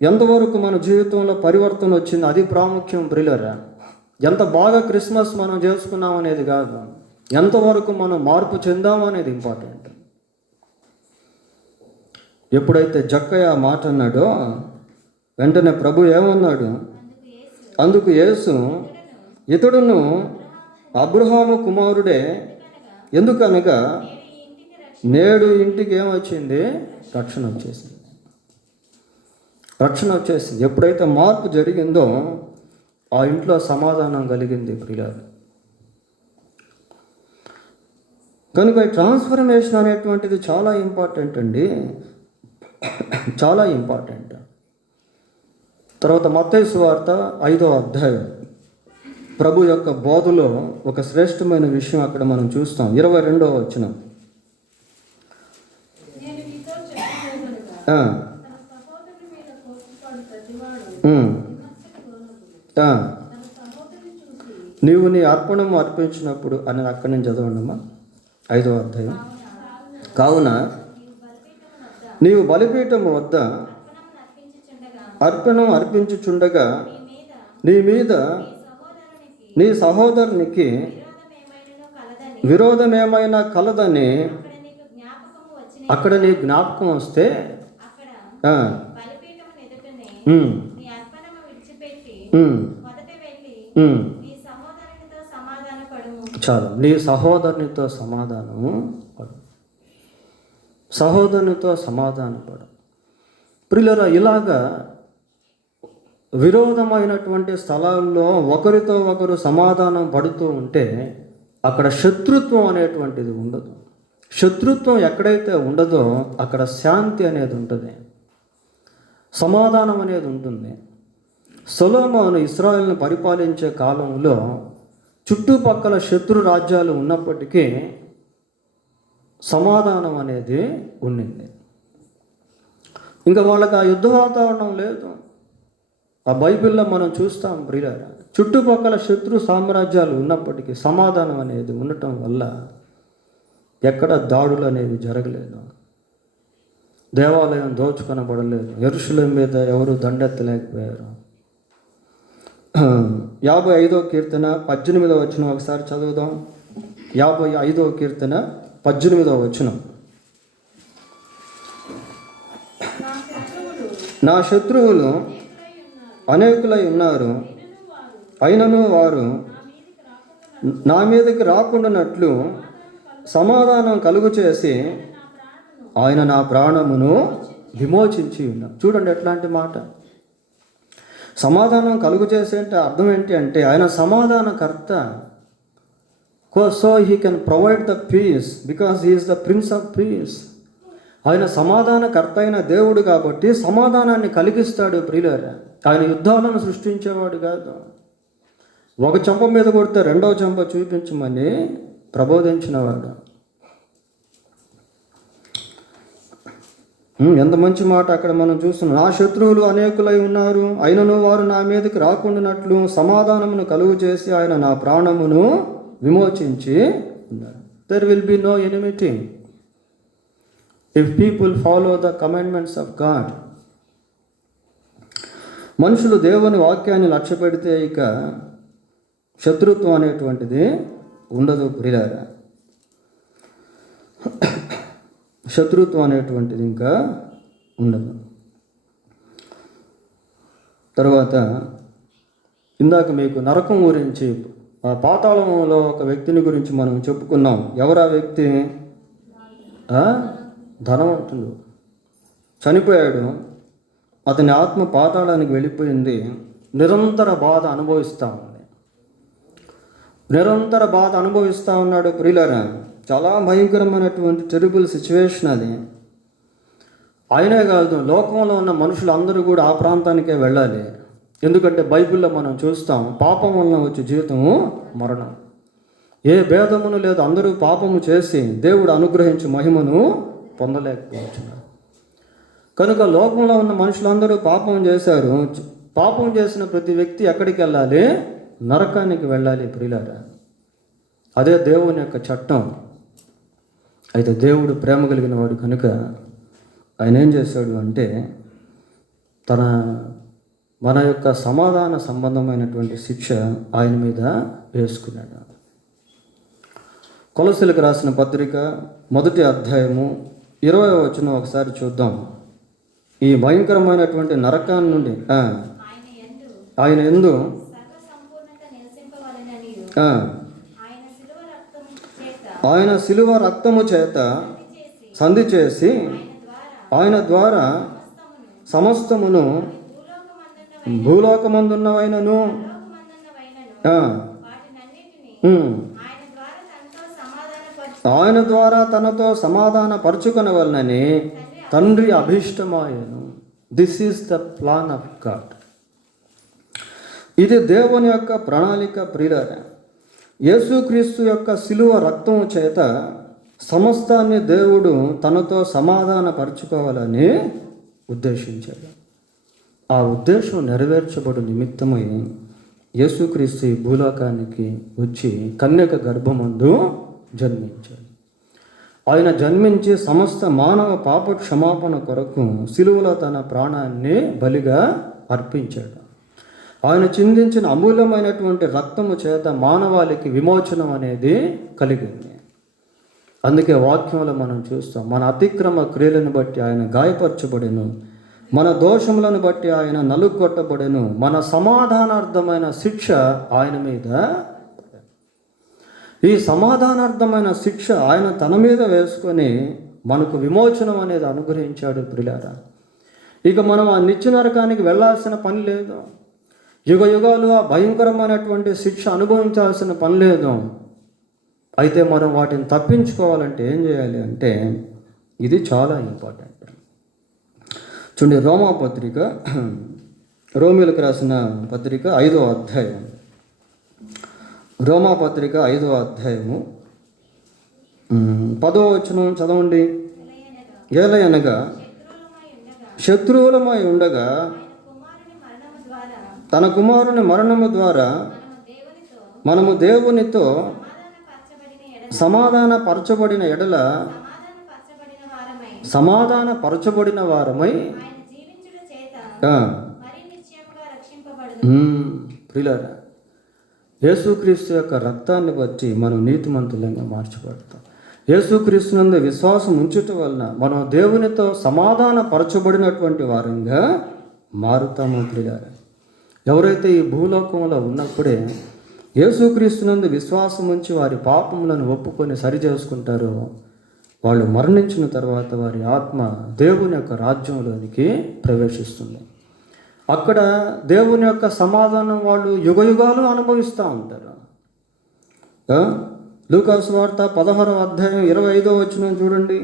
ఎంతవరకు మన జీవితంలో పరివర్తన వచ్చింది అది ప్రాముఖ్యం. ప్రియులారా, ఎంత బాగా క్రిస్మస్ మనం చేసుకున్నాం అనేది కాదు, ఎంతవరకు మనం మార్పు చెందామనేది ఇంపార్టెంట్. ఎప్పుడైతే జక్కయ్య మాట అన్నాడో వెంటనే ప్రభు ఏమన్నాడు? అందుకు యేసు, ఇతడును అబ్రహాము కుమారుడే, ఎందుకనగా నేడు ఇంటికి ఏమొచ్చింది? రక్షణ వచ్చేసింది. ఎప్పుడైతే మార్పు జరిగిందో ఆ ఇంట్లో సమాధానం కలిగింది. ప్రియులారా, కనుక ఈ ట్రాన్స్ఫర్మేషన్ అనేటువంటిది చాలా ఇంపార్టెంట్ అండి, చాలా ఇంపార్టెంట్. తర్వాత మత్తయి సువార్త 5వ అధ్యాయం ప్రభు యొక్క బోధలో ఒక శ్రేష్టమైన విషయం అక్కడ మనం చూస్తాం. 22వ వచనం. నీవు నీ అర్పణము అర్పించినప్పుడు అని అక్కడి నుంచి చదవండమ్మా. 5వ అధ్యాయం. కావున నీవు బలిపీఠం వద్ద అర్పణం అర్పించుచుండగా నీ మీద నీ సహోదరునికి విరోధమేమైనా కలదని అక్కడ నీ జ్ఞాపకం వస్తే చాలు, నీ సహోదరునితో సమాధానము పడు. సహోదరునితో సమాధానపడ. ప్రియులారా, ఇలాగా విరోధమైనటువంటి స్థలాల్లో ఒకరితో ఒకరు సమాధానం పడుతూ ఉంటే అక్కడ శత్రుత్వం అనేటువంటిది ఉండదు. శత్రుత్వం ఎక్కడైతే ఉండదో అక్కడ శాంతి అనేది ఉంటుంది, సమాధానం అనేది ఉంటుంది. సొలొమోను ఇశ్రాయేలును పరిపాలించే కాలంలో చుట్టుపక్కల శత్రు రాజ్యాలు ఉన్నప్పటికీ సమాధానం అనేది ఉండింది. ఇంకా వాళ్ళకి ఆ యుద్ధ వాతావరణం లేదు. ఆ బైబిల్లో మనం చూస్తాం ప్రియులారా, చుట్టుపక్కల శత్రు సామ్రాజ్యాలు ఉన్నప్పటికీ సమాధానం అనేది ఉండటం వల్ల ఎక్కడ దాడులు అనేవి జరగలేదు, దేవాలయం దోచుకొనబడలేదు, యెరూషలేము మీద ఎవరు దండెత్తలేకపోయారు. 55వ కీర్తన 18వ వచనం ఒకసారి చదువుదాం. 55వ కీర్తన 18వ వచనం. నా శత్రువులు అనేకులై ఉన్నారు, అయినను వారు నా మీదకి రాకుండానట్లు సమాధానం కలుగు చేసి ఆయన నా ప్రాణమును విమోచించి ఉన్నారు. చూడండి ఎట్లాంటి మాట. సమాధానం కలుగు చేసే అర్థం ఏంటి అంటే ఆయన సమాధానకర్త. So he can provide the peace because he is the prince of peace. ఆయన సమాధానకర్త అయిన దేవుడు కాబట్టి సమాధానాన్ని కలిగిస్తాడు ప్రియులారా. ఆయన యుద్ధాలను సృష్టించేవాడు కాదు. ఒక చెంప మీద కొడితే రెండవ చెంప చూపించమని ప్రబోధించినవాడు. ఎంత మంచి మాట అక్కడ మనం చూస్తున్నాం. నా శత్రువులు అనేకులై ఉన్నారు, అయినను వారు నా మీదకి రాకుండానట్లు సమాధానమును కలుగు చేసి ఆయన నా ప్రాణమును విమోచించి ఉన్నారు. There will be no enmity if people follow the commandments of God. మనుషులు దేవుని వాక్యాన్ని లక్ష్య పెడితే ఇక శత్రుత్వం అనేటువంటిది ఉండదు ప్రియులారా. శత్రుత్వం అనేటువంటిది ఇంకా ఉండదు. తర్వాత ఇందాక మీకు నరకం గురించి, ఆ పాతాళంలో ఒక వ్యక్తిని గురించి మనం చెప్పుకున్నాం. ఎవరు ఆ వ్యక్తి? ధనవంతుడు చనిపోయాడు, అతని ఆత్మ పాతాళానికి వెళ్ళిపోయింది. నిరంతర బాధ అనుభవిస్తూ ఉంది, నిరంతర బాధ అనుభవిస్తూ ఉన్నాడు ప్రియులారా. చాలా భయంకరమైనటువంటి టెరిబుల్ సిచ్యువేషన్ అది. ఆయనే కాదు, లోకంలో ఉన్న మనుషులందరూ కూడా ఆ ప్రాంతానికే వెళ్ళాలి. ఎందుకంటే బైబిల్లో మనం చూస్తాం, పాపం వలన వచ్చే జీవితము మరణం. ఏ భేదమును లేదు, అందరూ పాపము చేసి దేవుడు అనుగ్రహించి మహిమను పొందలేకపోతున్నారు. కనుక లోకంలో ఉన్న మనుషులందరూ పాపం చేశారు. పాపం చేసిన ప్రతి వ్యక్తి ఎక్కడికి వెళ్ళాలి? నరకానికి వెళ్ళాలి ప్రియులారా. అదే దేవుని యొక్క చట్టం. అయితే దేవుడు ప్రేమ కలిగిన వాడు కనుక ఆయన ఏం చేశాడు అంటే మన యొక్క సమాధాన సంబంధమైనటువంటి శిక్ష ఆయన మీద వేసుకున్నాడు. కొలసీలకు రాసిన పత్రిక 1వ అధ్యాయము 20వ వచనం ఒకసారి చూద్దాం. ఈ భయంకరమైనటువంటి నరకాన్ని నుండి ఆయన యందు ఆయన శిలువ రక్తము చేత సంధి చేసి ఆయన ద్వారా సమస్తమును భూలోకమందున్నవైనను ఆయన ద్వారా తనతో సమాధాన పరుచుకొనవలనని తండ్రి అభిష్టమాయను. This is the plan of God. ఇది దేవుని యొక్క ప్రణాళిక ప్రియులారా. యేసుక్రీస్తు యొక్క శిలువ రక్తము చేత సమస్తాన్ని దేవుడు తనతో సమాధాన పరుచుకోవాలని ఉద్దేశించాడు. ఆ ఉద్దేశం నెరవేర్చబడు నిమిత్తమై యేసుక్రీస్తు ఈ భూలోకానికి వచ్చి కన్యక గర్భమందు జన్మించాడు. ఆయన జన్మించి సమస్త మానవ పాప క్షమాపణ కొరకు శిలువలో తన ప్రాణాన్ని బలిగా అర్పించాడు. ఆయన చిందించిన అమూల్యమైనటువంటి రక్తము చేత మానవాళికి విమోచనం అనేది కలిగింది. అందుకే వాక్యంలో మనం చూస్తాం, మన అతిక్రమ క్రియలను బట్టి ఆయన గాయపరచబడెను, మన దోషములను బట్టి ఆయన నలుగొట్టబడెను, మన సమాధానార్థమైన శిక్ష ఆయన మీద. ఈ సమాధానార్థమైన శిక్ష ఆయన తన మీద వేసుకొని మనకు విమోచనం అనేది అనుగ్రహించాడు ప్రియులారా. ఇక మనం ఆ నిత్య నరకానికి వెళ్ళాల్సిన పని లేదు. యుగ యుగాలు ఆ భయంకరమైనటువంటి శిక్ష అనుభవించాల్సిన పని లేదు. అయితే మనం వాటిని తప్పించుకోవాలంటే ఏం చేయాలి అంటే ఇది చాలా ఇంపార్టెంట్. చూడండి, రోమాపత్రిక, రోమిలకు రాసిన పత్రిక 5వ అధ్యాయం, రోమాపత్రిక 5వ అధ్యాయము 10వ వచనం చదవండి. ఏలయనగా శత్రువులమై ఉండగా తన కుమారుని మరణము ద్వారా మనము దేవునితో సమాధానపరచబడిన ఎడల సమాధానపరచబడిన వారమై ప్రియులారా, యేసుక్రీస్తు యొక్క రక్తాన్ని బట్టి మనం నీతిమంతులంగా మార్చబడతాం. యేసుక్రీస్తునందు విశ్వాసం ఉంచటం వలన మనం దేవునితో సమాధానపరచబడినటువంటి వారంగా మారుతాము ప్రియులారా. ఎవరైతే ఈ భూలోకంలో ఉన్నప్పుడే యేసుక్రీస్తునందు విశ్వాసం ఉంచి వారి పాపములను ఒప్పుకొని సరి చేసుకుంటారో వాళ్ళు మరణించిన తర్వాత వారి ఆత్మ దేవుని యొక్క రాజ్యంలోనికి ప్రవేశిస్తుంది. అక్కడ దేవుని యొక్క సమాధానం వాళ్ళు యుగయుగాలు అనుభవిస్తూ ఉంటారు. లూకాసు వార్త 16వ అధ్యాయం 25వ వచనం చూడండి.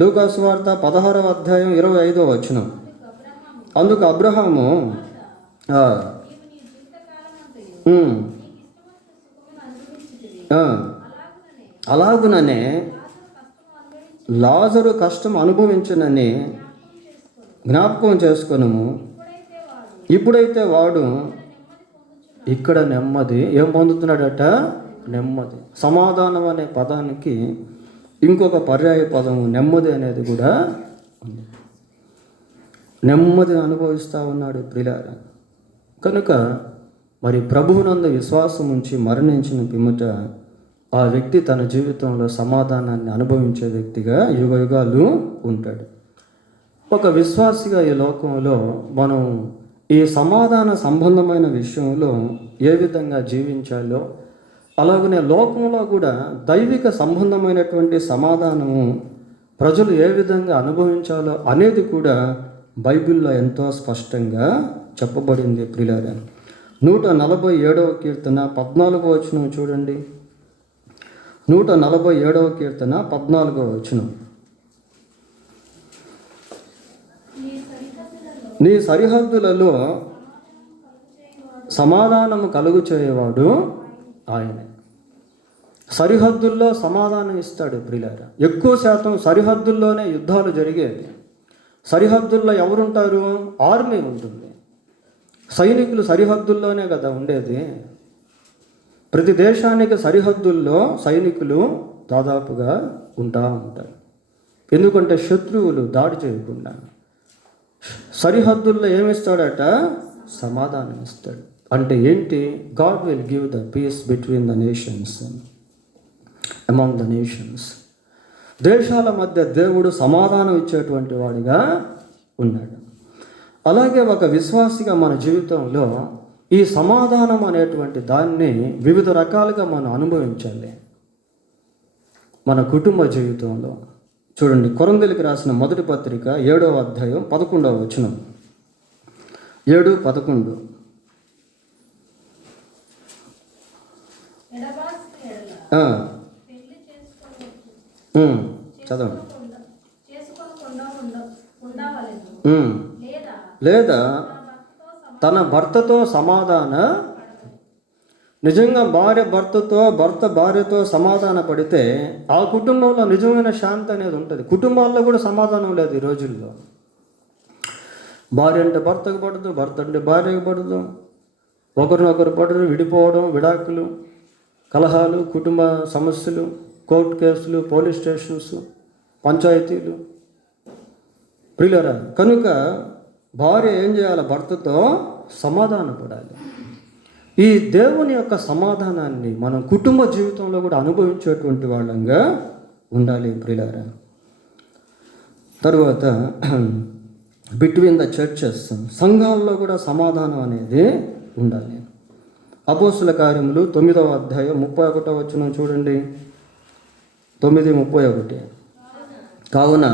లూకాసు వార్త 16వ అధ్యాయం 25వ వచనం. అందుకు అబ్రహాము అలాగుననే లాజరు కష్టం అనుభవించునని జ్ఞాపకం చేసుకొనుము. ఇప్పుడైతే వాడు ఇక్కడ నెమ్మది ఏం పొందుతున్నాడట? నెమ్మది. సమాధానం అనే పదానికి ఇంకొక పర్యాయ పదము నెమ్మది అనేది కూడా ఉంది. నెమ్మదిని అనుభవిస్తూ ఉన్నాడు ప్రియులారా. కనుక మరి ప్రభువునందు విశ్వాసం ఉంచి మరణించిన పిమ్మట ఆ వ్యక్తి తన జీవితంలో సమాధానాన్ని అనుభవించే వ్యక్తిగా యుగయుగాలు ఉంటాడు. ఒక విశ్వాసిగా ఈ లోకంలో మనం ఈ సమాధాన సంబంధమైన విషయంలో ఏ విధంగా జీవించాలో, అలాగనే లోకంలో కూడా దైవిక సంబంధమైనటువంటి సమాధానము ప్రజలు ఏ విధంగా అనుభవించాలో అనేది కూడా బైబిల్లో ఎంతో స్పష్టంగా చెప్పబడింది ప్రియులారా. 147వ కీర్తన 14వ వచనం చూడండి. 147వ కీర్తన 14వ వచనం. నీ సరిహద్దులలో సమాధానము కలుగు చేయవాడు ఆయనే. సరిహద్దుల్లో సమాధానం ఇస్తాడు ప్రియులారా. ఎక్కువ శాతం సరిహద్దుల్లోనే యుద్ధాలు జరిగేవి. సరిహద్దుల్లో ఎవరుంటారు? ఆర్మీ ఉంటుంది. సైనికులు సరిహద్దుల్లోనే కదా ఉండేది. ప్రతి దేశానికి సరిహద్దుల్లో సైనికులు దాదాపుగా ఉంటారు. ఎందుకంటే శత్రువులు దాడి చేయకుండా. సరిహద్దుల్లో ఏమిస్తాడట? సమాధానం ఇస్తాడు. అంటే ఏంటి? God will give the piece between the nations, among the nations. దేశాల మధ్య దేవుడు సమాధానం ఇచ్చేటువంటి వాడిగా ఉన్నాడు. అలాగే ఒక విశ్వాసిగా మన జీవితంలో ఈ సమాధానం అనేటువంటి దాన్ని వివిధ రకాలుగా మనం అనుభవించాలి. మన కుటుంబ జీవితంలో చూడండి, కొరింథీయులకు రాసిన మొదటి పత్రిక 7వ అధ్యాయం 11వ వచనం. 7:11. చదవండి. లేదా తన భర్తతో సమాధాన, నిజంగా భర్త భార్యతో సమాధాన పడితే ఆ కుటుంబంలో నిజమైన శాంతి అనేది ఉంటుంది. కుటుంబాల్లో కూడా సమాధానం లేదు ఈ రోజుల్లో. భార్య అంటే భర్తకు పడదు, భర్త అంటే భార్యకు పడదు, ఒకరినొకరు పడరు, విడిపోవడం, విడాకులు, కలహాలు, కుటుంబ సమస్యలు, కోర్టు కేసులు, పోలీస్ స్టేషన్స్, పంచాయతీలు. ప్రియులారా, కనుక భార్య ఏం చేయాలి? భర్తతో సమాధాన పడాలి. ఈ దేవుని యొక్క సమాధానాన్ని మనం కుటుంబ జీవితంలో కూడా అనుభవించేటువంటి వాళ్ళంగా ఉండాలి ప్రియులారా. తరువాత బిట్వీన్ ద చర్చెస్, సంఘాల్లో కూడా సమాధానం అనేది ఉండాలి. అపోస్తుల కార్యములు 9వ అధ్యాయం 31వ వచనం చూడండి. 9:31. కావున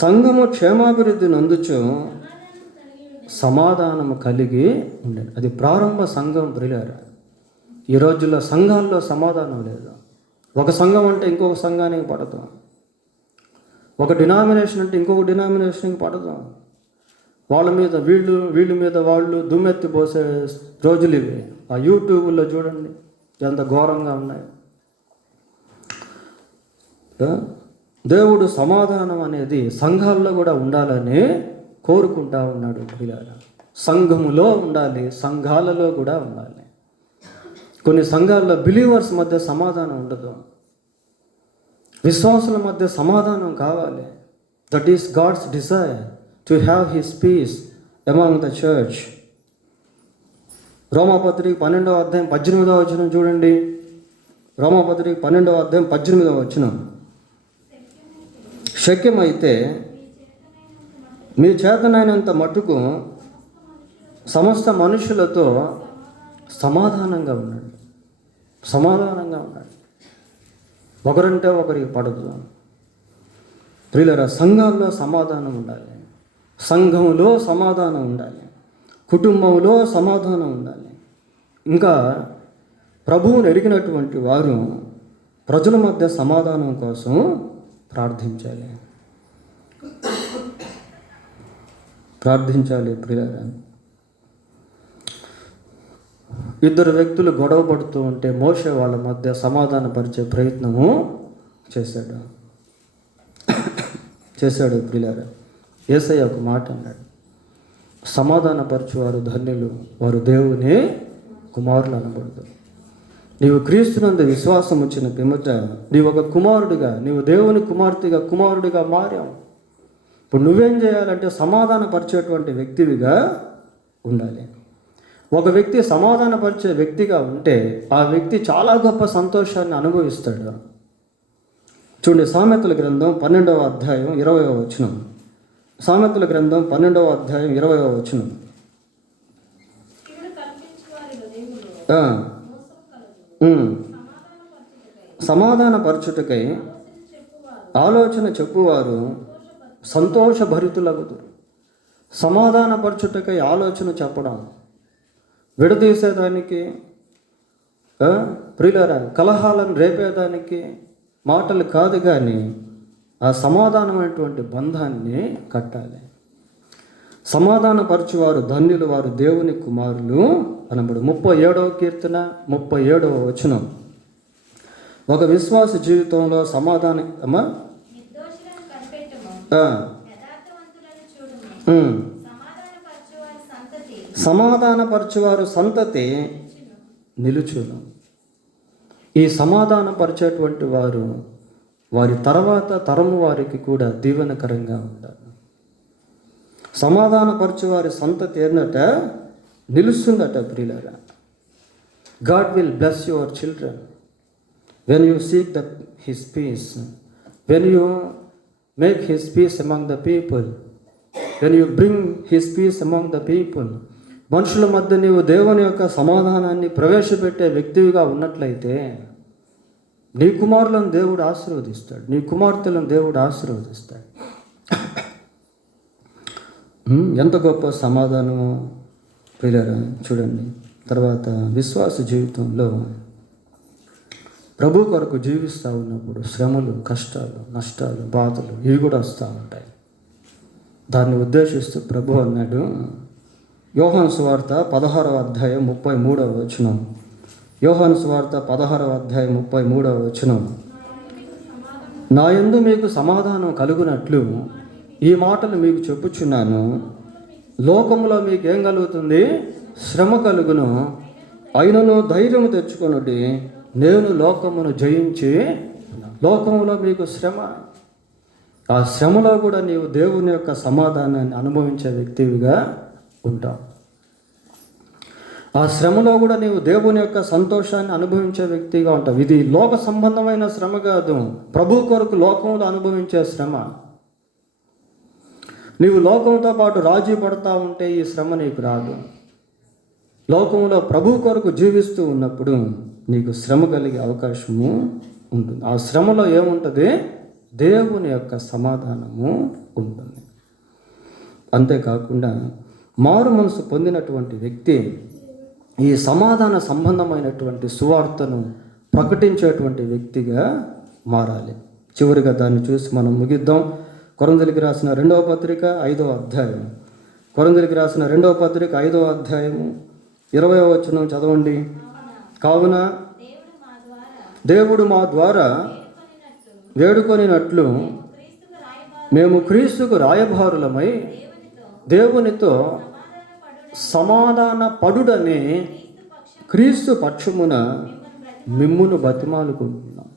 సంఘము క్షేమాభివృద్ధి నందుచు సమాధానము కలిగి ఉండేది. అది ప్రారంభ సంఘం ప్రియులారా. ఈ రోజుల్లో సంఘాల్లో సమాధానం లేదు. ఒక సంఘం అంటే ఇంకొక సంఘానికి పడదు, ఒక డినామినేషన్ అంటే ఇంకొక డినామినేషన్కి పడదు. వాళ్ళ మీద వీళ్ళ మీద వాళ్ళు దుమ్మెత్తి పోసే రోజులు ఇవి. ఆ యూట్యూబ్లో చూడండి ఎంత ఘోరంగా ఉన్నాయి. దేవుడు సమాధానం అనేది సంఘాల్లో కూడా ఉండాలని కోరుకుంటా ఉన్నాడు ప్రియులారా. సంఘములో ఉండాలి, సంఘాలలో కూడా ఉండాలి. కొన్ని సంఘాల్లో బిలీవర్స్ మధ్య సమాధానం ఉండదు, విశ్వాసుల మధ్య సమాధానం కావాలి. That is God's desire to have his peace among the church. రోమాపత్రిక 12వ అధ్యాయం 18వ వచనం చూడండి. రోమాపత్రిక 12వ అధ్యాయం 18వ వచనం. శక్యమైతే మీ చేతనైనంత మట్టుకు సమస్త మనుషులతో సమాధానంగా ఉన్నాడు. సమాధానంగా ఉన్నాడు. ఒకరంటే ఒకరికి పడదు. ప్రియులారా, సంఘాల్లో సమాధానం ఉండాలి, సంఘంలో సమాధానం ఉండాలి, కుటుంబంలో సమాధానం ఉండాలి. ఇంకా ప్రభువుని ఎరిగినటువంటి వారు ప్రజల మధ్య సమాధానం కోసం ప్రార్థించాలి. ప్రియులారా, ఇద్దరు వ్యక్తులు గొడవ పడుతూ ఉంటే మోషే వాళ్ళ మధ్య సమాధానపరిచే ప్రయత్నము చేశాడు ప్రియులారా. యేసయ్య ఒక మాట అన్నాడు, సమాధానపరచువారు ధన్యులు, వారు దేవుని కుమారులు అనబడతారు. నీవు క్రీస్తునందు విశ్వాసం వచ్చిన పిమ్మట నీవు ఒక కుమారుడిగా, నీవు దేవుని కుమారుడిగా మారావు. ఇప్పుడు నువ్వేం చేయాలంటే సమాధానపరిచేటువంటి వ్యక్తివిగా ఉండాలి. ఒక వ్యక్తి సమాధానపరిచే వ్యక్తిగా ఉంటే ఆ వ్యక్తి చాలా గొప్ప సంతోషాన్ని అనుభవిస్తాడు. చూడండి, సామెతల గ్రంథం 12వ అధ్యాయం 20వ వచనం. సామెతల గ్రంథం 12వ అధ్యాయం 20వ వచనం. సమాధానపరచుటకై ఆలోచన చెప్పువారు సంతోషభరితులగుదురు. సమాధానపరచుటకై ఆలోచన చెప్పడం, విడదీసేదానికి, ప్రియులారా, కలహాలను రేపేదానికి మాటలు కాదు, కానీ ఆ సమాధానమైనటువంటి బంధాన్ని కట్టాలి. సమాధానపరచువారు ధన్యులు, వారు దేవుని కుమారులు అనబడు. 37వ కీర్తన 37వ వచనం. ఒక విశ్వాస జీవితంలో సమాధానపరచువారు సంతతి నిలుచును. ఈ సమాధానపరిచేటువంటి వారు వారి తర్వాత తరము వారికి కూడా దీవెనకరంగా ఉంటారు. సమాధానపరచువారి సంతతి ఏంటంట నిలుస్తుందట ప్రియులారా. God will bless your children when you seek his peace, when you make his peace among the people, when you bring his peace among the people. మనుషుల మధ్య నీవు దేవుని యొక్క సమాధానాన్ని ప్రవేశపెట్టే వ్యక్తివిగా ఉన్నట్లయితే నీ కుమారులను దేవుడు ఆశీర్వదిస్తాడు, నీ కుమార్తెలను దేవుడు ఆశీర్వదిస్తాడు. ఎంత గొప్ప సమాధానమో ప్రియులారా. చూడండి, తర్వాత విశ్వాస జీవితంలో ప్రభు కొరకు జీవిస్తూ ఉన్నప్పుడు శ్రమలు, కష్టాలు, నష్టాలు, బాధలు ఇవి కూడా వస్తూ ఉంటాయి. దాన్ని ఉద్దేశిస్తూ ప్రభు అన్నాడు, యోహాను సువార్త 16వ అధ్యాయం 33వ వచనం. యోహాను సువార్త 16వ అధ్యాయం 33వ వచనం. నా యందు మీకు సమాధానం కలుగునట్లు ఈ మాటలు మీకు చెప్పుచున్నాను. లోకములో మీకు ఏం కలుగుతుంది? శ్రమ కలుగును. అయినను ధైర్యము తెచ్చుకొనుడి, నేను లోకమును జయించి. లోకంలో మీకు శ్రమ, ఆ శ్రమలో కూడా నీవు దేవుని యొక్క సమాధానాన్ని అనుభవించే వ్యక్తివిగా ఉంటావు. ఆ శ్రమలో కూడా నీవు దేవుని యొక్క సంతోషాన్ని అనుభవించే వ్యక్తిగా ఉంటావు. ఇది లోక సంబంధమైన శ్రమ కాదు, ప్రభు కొరకు లోకంలో అనుభవించే శ్రమ. నీవు లోకంతో పాటు రాజీ పడతా ఉంటే ఈ శ్రమ నీకు రాదు. లోకంలో ప్రభు కొరకు జీవిస్తూ ఉన్నప్పుడు నీకు శ్రమ కలిగే అవకాశము ఉంటుంది. ఆ శ్రమలో ఏముంటుంది? దేవుని యొక్క సమాధానము ఉంటుంది. అంతేకాకుండా మారు మనసు పొందినటువంటి వ్యక్తి ఈ సమాధాన సంబంధమైనటువంటి సువార్తను ప్రకటించేటువంటి వ్యక్తిగా మారాలి. చివరిగా దాన్ని చూసి మనం ముగిద్దాం. కొరింథీయులకు రాసిన 2వ పత్రిక 5వ అధ్యాయం. కొరింథీయులకు రాసిన 2వ పత్రిక 5వ అధ్యాయము 20వ వచనం చదవండి. కావున దేవుడు మా ద్వారా వేడుకొనినట్లు మేము క్రీస్తుకు రాయబారులమై దేవునితో సమాధాన పడుడనే క్రీస్తు పక్షమున మిమ్మును బతిమాలుకుంటున్నాం.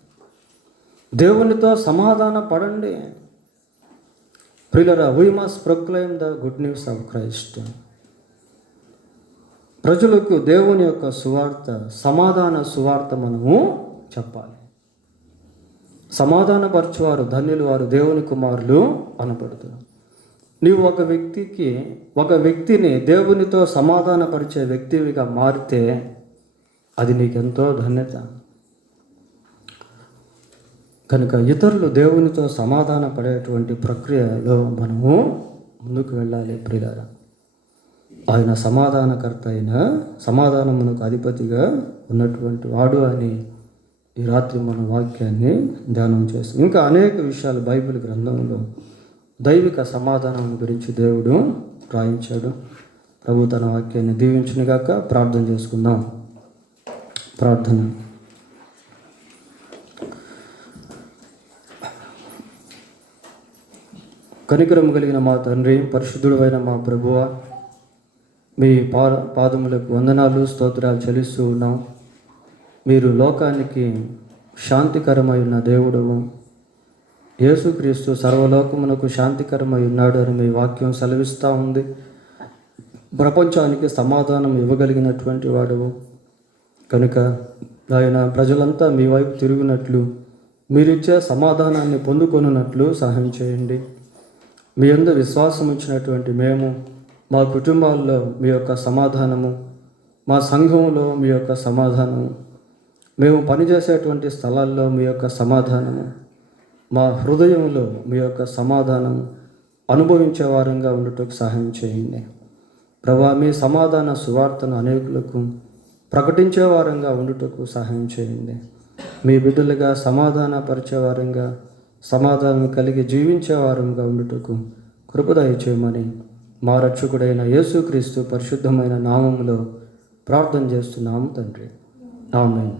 దేవునితో సమాధాన పడండి. ప్రియులారా, we must proclaim the good news of Christ. ప్రజలకు దేవుని యొక్క సువార్త, సమాధాన సువార్త మనము చెప్పాలి. సమాధానపరచువారు ధన్యులు, వారు దేవుని కుమారులు అనబడుతున్నారు. నీవు ఒక వ్యక్తిని దేవునితో సమాధానపరిచే వ్యక్తివిగా మారితే అది నీకెంతో ధన్యత. కనుక ఇతరులు దేవునితో సమాధాన పడేటువంటి ప్రక్రియలో మనము ముందుకు వెళ్ళాలి. ప్రియులారా, ఆయన సమాధానకర్త అయిన, సమాధానమునకు అధిపతిగా ఉన్నటువంటి వాడు అని ఈ రాత్రి మన వాక్యాన్ని ధ్యానం చేస్తాం. ఇంకా అనేక విషయాలు బైబిల్ గ్రంథంలో దైవిక సమాధానం గురించి దేవుడు రాయించాడు. ప్రభు తన వాక్యాన్ని దీవించునుగాక. ప్రార్థన చేసుకుందాం. ప్రార్థన. కనికరం కలిగిన మా తండ్రి, పరిశుద్ధుడు అయిన మా ప్రభువ, మీ పాదములకు వందనాలు, స్తోత్రాలు చెల్లిస్తూ ఉన్నాం. మీరు లోకానికి శాంతికరమై ఉన్న దేవుడవు. యేసుక్రీస్తు సర్వలోకమునకు శాంతికరమై ఉన్నాడు అని మీ వాక్యం సెలవిస్తూ ఉంది. ప్రపంచానికి సమాధానం ఇవ్వగలిగినటువంటి వాడవు. కనుక ఆయన ప్రజలంతా మీ వైపు తిరిగినట్లు, మీరిచ్చే సమాధానాన్ని పొందుకొనున్నట్లు సహాయం చేయండి. మీ యందు విశ్వాసం ఇచ్చినటువంటి మేము, మా కుటుంబాల్లో మీ యొక్క సమాధానము, మా సంఘంలో మీ యొక్క సమాధానము, మేము పనిచేసేటువంటి స్థలాల్లో మీ యొక్క సమాధానము, మా హృదయంలో మీ యొక్క సమాధానం అనుభవించే వారంగా ఉండటకు సహాయం చేయండి. ప్రభా, మీ సమాధాన సువార్తను అనేకులకు ప్రకటించే వారంగా ఉండుటకు సహాయం చేయండి. మీ బిడ్డలుగా సమాధానపరిచే వారంగా, సమాధానం కలిగి జీవించే వారంగా ఉండుటకు కృప దయచేయమని మా రక్షకుడైన యేసుక్రీస్తు పరిశుద్ధమైన నామములో ప్రార్థన చేస్తున్నాము తండ్రి. ఆమేన్.